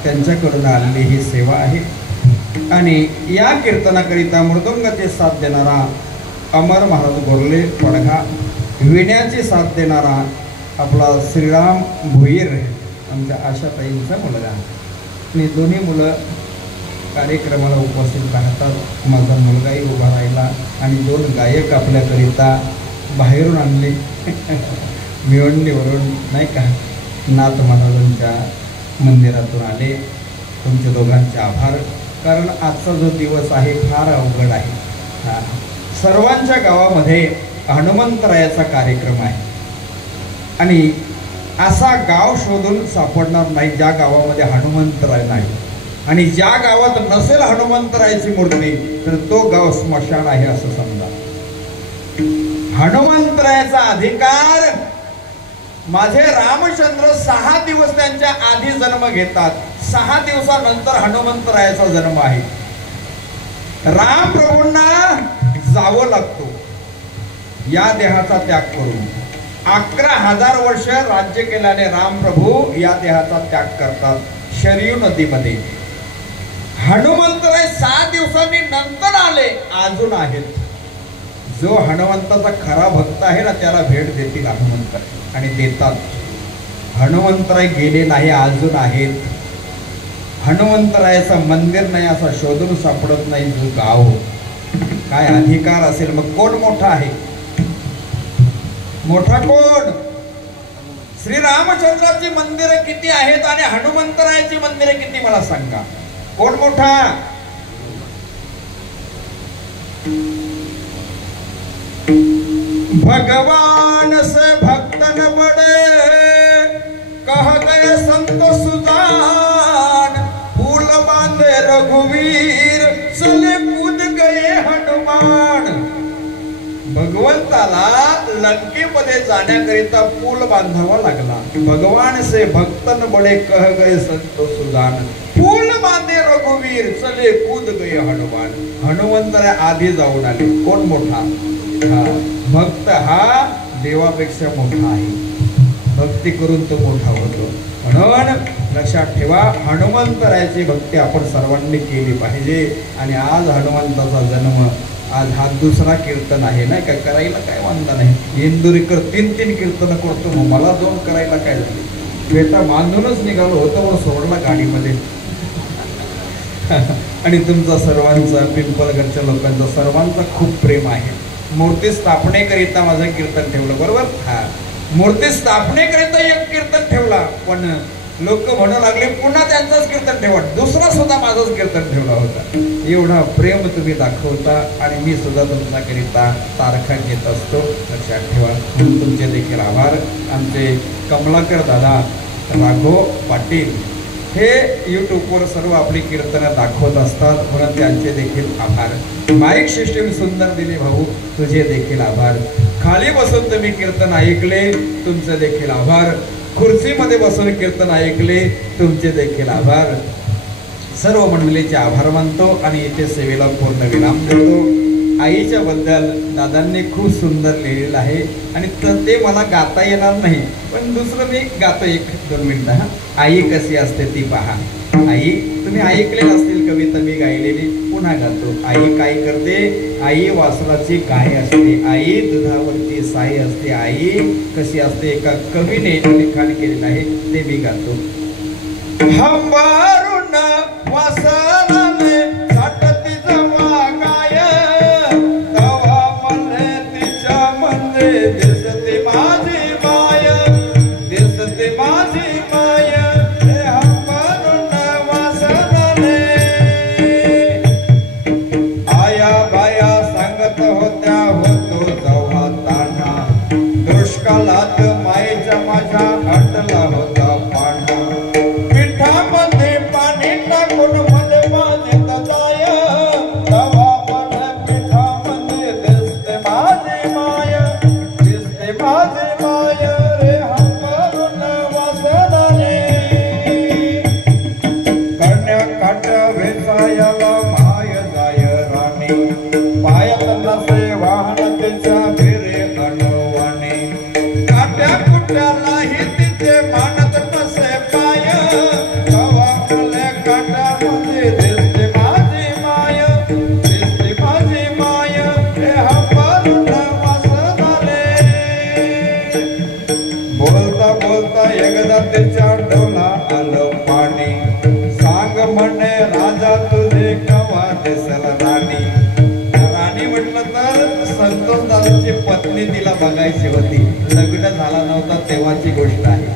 त्यांच्याकडून आलेली ही सेवा आहे. आणि या कीर्तनाकरिता मृदंगाचे साथ देणारा अमर महाराज गोरले पडघा, विण्याची साथ देणारा आपला श्रीराम भुईर आमच्या आशाताईंचा मुलगा आणि दोन्ही मुलं कार्यक्रमाला उपस्थित राहतात. माझा मुलगाही उभा राहिला आणि 2 गायक आपल्याकरिता बाहेरून आणले भिवंडीवरून, नाही का, नाथ महाराजांच्या मंदिरातून आले. तुमच्या दोघांचे आभार. कारण आजचा जो दिवस आहे फार अवघड आहे. सर्वांच्या गावामध्ये हनुमंतरायाचा कार्यक्रम आहे आणि असा गाव शोधून सापडणार नाही ज्या गावामध्ये हनुमंतराय नाही. आणि ज्या गावात नसेल हनुमंतरायाची मूर्ती तर तो गाव स्मशान आहे असं समजा. हनुमंतरायाचा अधिकार, माझे रामचंद्र 6 दिवस त्यांच्या आधी जन्म घेतात. 6 दिवसानंतर हनुमंतरायाचा जन्म आहे. राम प्रभूंना जावं लागतो या देहाचा त्याग करून. 11,000 वर्ष राज्य केल्याने राम प्रभू या देहाचा त्याग करतात शरयू नदीमध्ये. हनुमंतराय 6 दिवसांनी नंतर आले, अजून आहेत. जो हनुमंताचा खरा भक्त आहे ना त्याला भेट देतील हनुमंतराय आणि देतात. हनुमंतराय गेले नाही, अजून आहेत. हनुमंतरायाचं मंदिर नाही असा शोधून सापडत नाही जो गाव. काय अधिकार असेल मग? कोण मोठा आहे? मोठा कोण? श्रीरामचंद्राची मंदिरे किती आहेत आणि हनुमंतरायाची मंदिरे किती मला सांगा. कोण मोठा? भगवान से भक्तन बड़े कह गए संत सुजान, फूल बांधे रघुवीर चले कूद गए हनुमान. भगवंताला लंकेमध्ये जाण्याकरिता पूल बांधावा लागला. भगवान से भक्तन बड़े कह गए संत सुजान, पूल बांधे रघुवीर चले कूद गए हनुमान. हनुमंतरा आधी जाऊन आले. कोण मोठा? भक्त हा देवापेक्षा मोठा आहे. भक्ती करून तो मोठा होतो. म्हणून लक्षात ठेवा, हनुमंतरायाची भक्ती आपण सर्वांनी केली पाहिजे. आणि आज हनुमंताचा जन्म, आज हा 2रा कीर्तन आहे नाही का. करायला काय वांधा नाही. इंदुरीकर 3 कीर्तन करतो, मग मला 2 करायला काय झाले. बेटा बांधूनच निघालो होतो म्हणून सोडला गाडीमध्ये. आणि तुमचा सर्वांचा, पिंपळगडच्या लोकांचा सर्वांचा खूप प्रेम आहे. मूर्ती स्थापनेकरिता माझं कीर्तन ठेवलं, बरोबर. मूर्ती स्थापनेकरिता एक कीर्तन ठेवला, पण लोक म्हणू लागले पुन्हा त्यांचंच कीर्तन ठेवा. 2रा सुद्धा माझंच कीर्तन ठेवला होता. एवढा प्रेम तुम्ही दाखवता आणि मी सुद्धा तुमच्याकरिता तारखा घेत असतो. लक्षात ठेवा. तुमचे देखील आभार. आमचे कमलाकर दादा, राघव पाटील हे यूट्यूबवर सर्व आपली कीर्तनं दाखवत असतात, म्हणून त्यांचे देखील आभार. माईक सिस्टीम सुंदर दिली भाऊ, तुझे देखील आभार. खाली बसून तुम्ही कीर्तन ऐकले, तुमचे देखील आभार. खुर्चीमध्ये बसून कीर्तन ऐकले, तुमचे देखील आभार. सर्व मंडळीचे आभार मानतो आणि इथे सेवेला पूर्ण विराम देतो. आईच्या बद्दल दादांनी खूप सुंदर लिहिलेलं आहे आणि ते मला गाता येणार नाही, पण दुसरं मी गातो 1-2 मिनिटं. आई कशी असते ती पहा. आई तुम्ही ऐकलेलं असतील कविता मी गायलेली, पुन्हा गातो. आई काय करते? आई वासराची गाय असते, आई दुधावरची साई असते. आई कशी असते? एका कवीने लिखाण केलेलं आहे, ते मी गातो. हंबारून वासराने साठती जवा गाय, तवा मले तिच्या मध्ये दिसते माझी माय, दिसते माझी माय. हंबारून वासराने आया बाया सांगत होत्या होतो जवा ताना, दुष्काळात मायेच्या माझ्या अटला होता पाना. पिठामध्ये पाणी टाकून मध्ये भावाची पत्नी तिला बघायची होती. लग्न झाला नव्हता तेव्हाची गोष्ट आहे.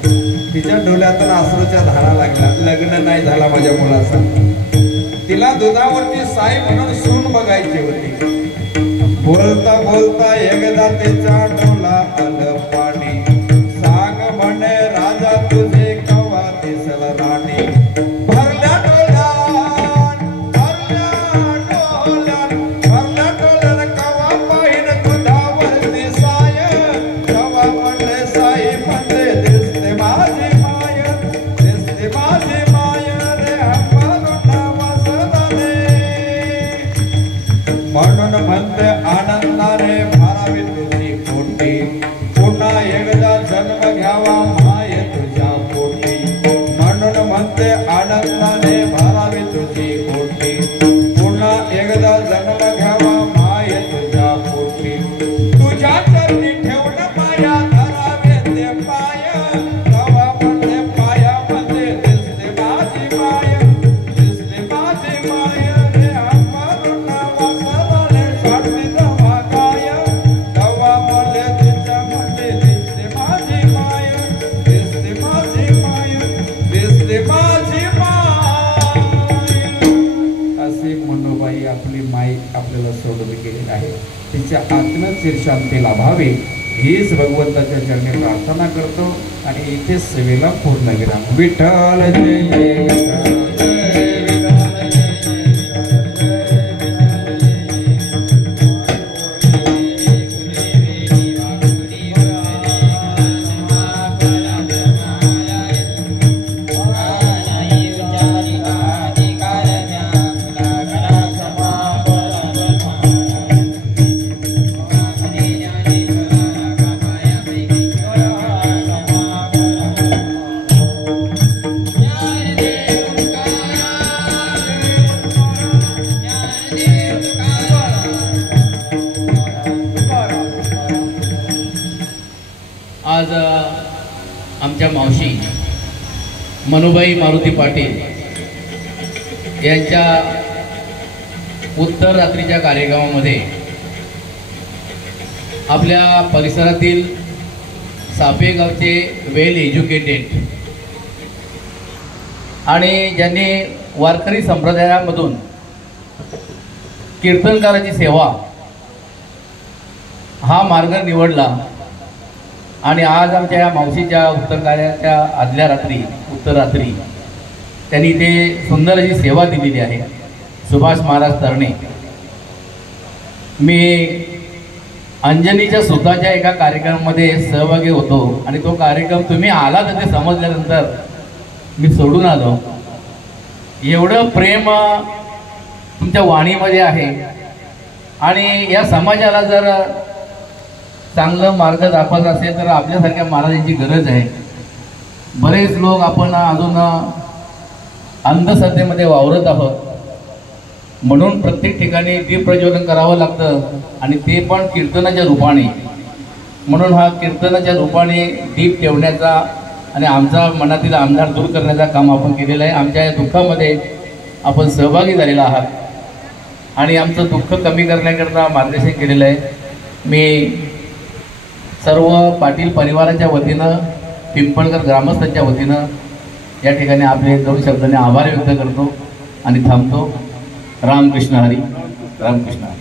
तिच्या डोळ्यातून अश्रूच्या धारा लागला. लग्न नाही झाला माझ्या मुलाचा. तिला दुधावरती साई म्हणून सून बघायची होती. बोलता बोलता एकदा तिच्या डोला आलं पाणी. सांग म्हणे राजा तुझे कवा दिसल राणी. भरल्या डोल्यात कवा पाहिन दुधावरती साय. कवा म्हणले साई म्हणले दिसते माझी माय. दिसते माझी माय रे अंबालोना वासदाने. म्हणून म्हणते आनंदाने भरावी तुझी पोटी. पुन्हा एकदा जन्म घ्यावा माय तुझ्या पोटी. म्हणून म्हणते आनंदाने भरावी तुझी पोटी. पुन्हा एकदा जन्म घ्यावा माय तुझ्या पोटी. तुझ्या चरणी ठेवलं पाया धरावे ते पाय. तवा म्हणते पायामध्ये दिसते माझी माय. दिसते माझी माय रे अंबालोना वासदाने. साक्षी जमा काय तवा म्हणले तिच्यामध्ये दिसते माझी माय. दिसते माझी माय. दिसते माझी माय. असे मनोबाई आपली माई आपल्याला सोडून गेलेली आहे. तिच्या आत्म्यात चिरशांती लाभावे हीच भगवंताच्या चरणी प्रार्थना करतो आणि इथे सेवेला पूर्ण विराम. विठ्ठल जय जय विठ्ठल. आज आमच्या मावशी मनुबाई मारुती पाटील यांच्या उत्तर रात्रीच्या कार्यक्रमामध्ये आपल्या परिसरातील सापेगावचे वेल एज्युकेटेड आणि ज्यांनी वारकरी संप्रदायामधून कीर्तनकाराची सेवा हा मार्ग निवडला आणि आज आमच्या या मावशीच्या उत्तर कार्याच्या आदल्या रात्री उत्तर रात्री त्यांनी इथे सुंदर अशी सेवा दिलेली आहे. सुभाष महाराज तरणे. मी अंजनीच्या सुताच्या एका कार्यक्रमामध्ये सहभागी होतो आणि तो कार्यक्रम तुम्ही आला तर ते समजल्यानंतर मी सोडून आलो. एवढं प्रेम तुमच्या वाणीमध्ये आहे आणि या समाजाला जर चांगलं मार्ग दाखवायचा असेल तर आपल्यासारख्या महाराजांची गरज आहे. बरेच लोक आपण अजून अंधश्रद्धेमध्ये वावरत आहोत. म्हणून प्रत्येक ठिकाणी दीप प्रज्वलन करावं लागतं आणि ते पण कीर्तनाच्या रूपाने. म्हणून हा कीर्तनाच्या रूपाने दीप ठेवण्याचा आणि आमचा मनातील अंधार दूर करण्याचा काम आपण केलेलं आहे. आमच्या या दुःखामध्ये आपण सहभागी झालेला आहात आणि आमचं दुःख कमी करण्याकरता मार्गदर्शन केलेलं आहे. मी सर्व पाटील परिवाराच्या वतीनं पिंपळकर ग्रामस्थांच्या वतीनं या ठिकाणी आपले 2 शब्दांनी आभार व्यक्त करतो आणि थांबतो. रामकृष्ण हरी. रामकृष्ण हरी.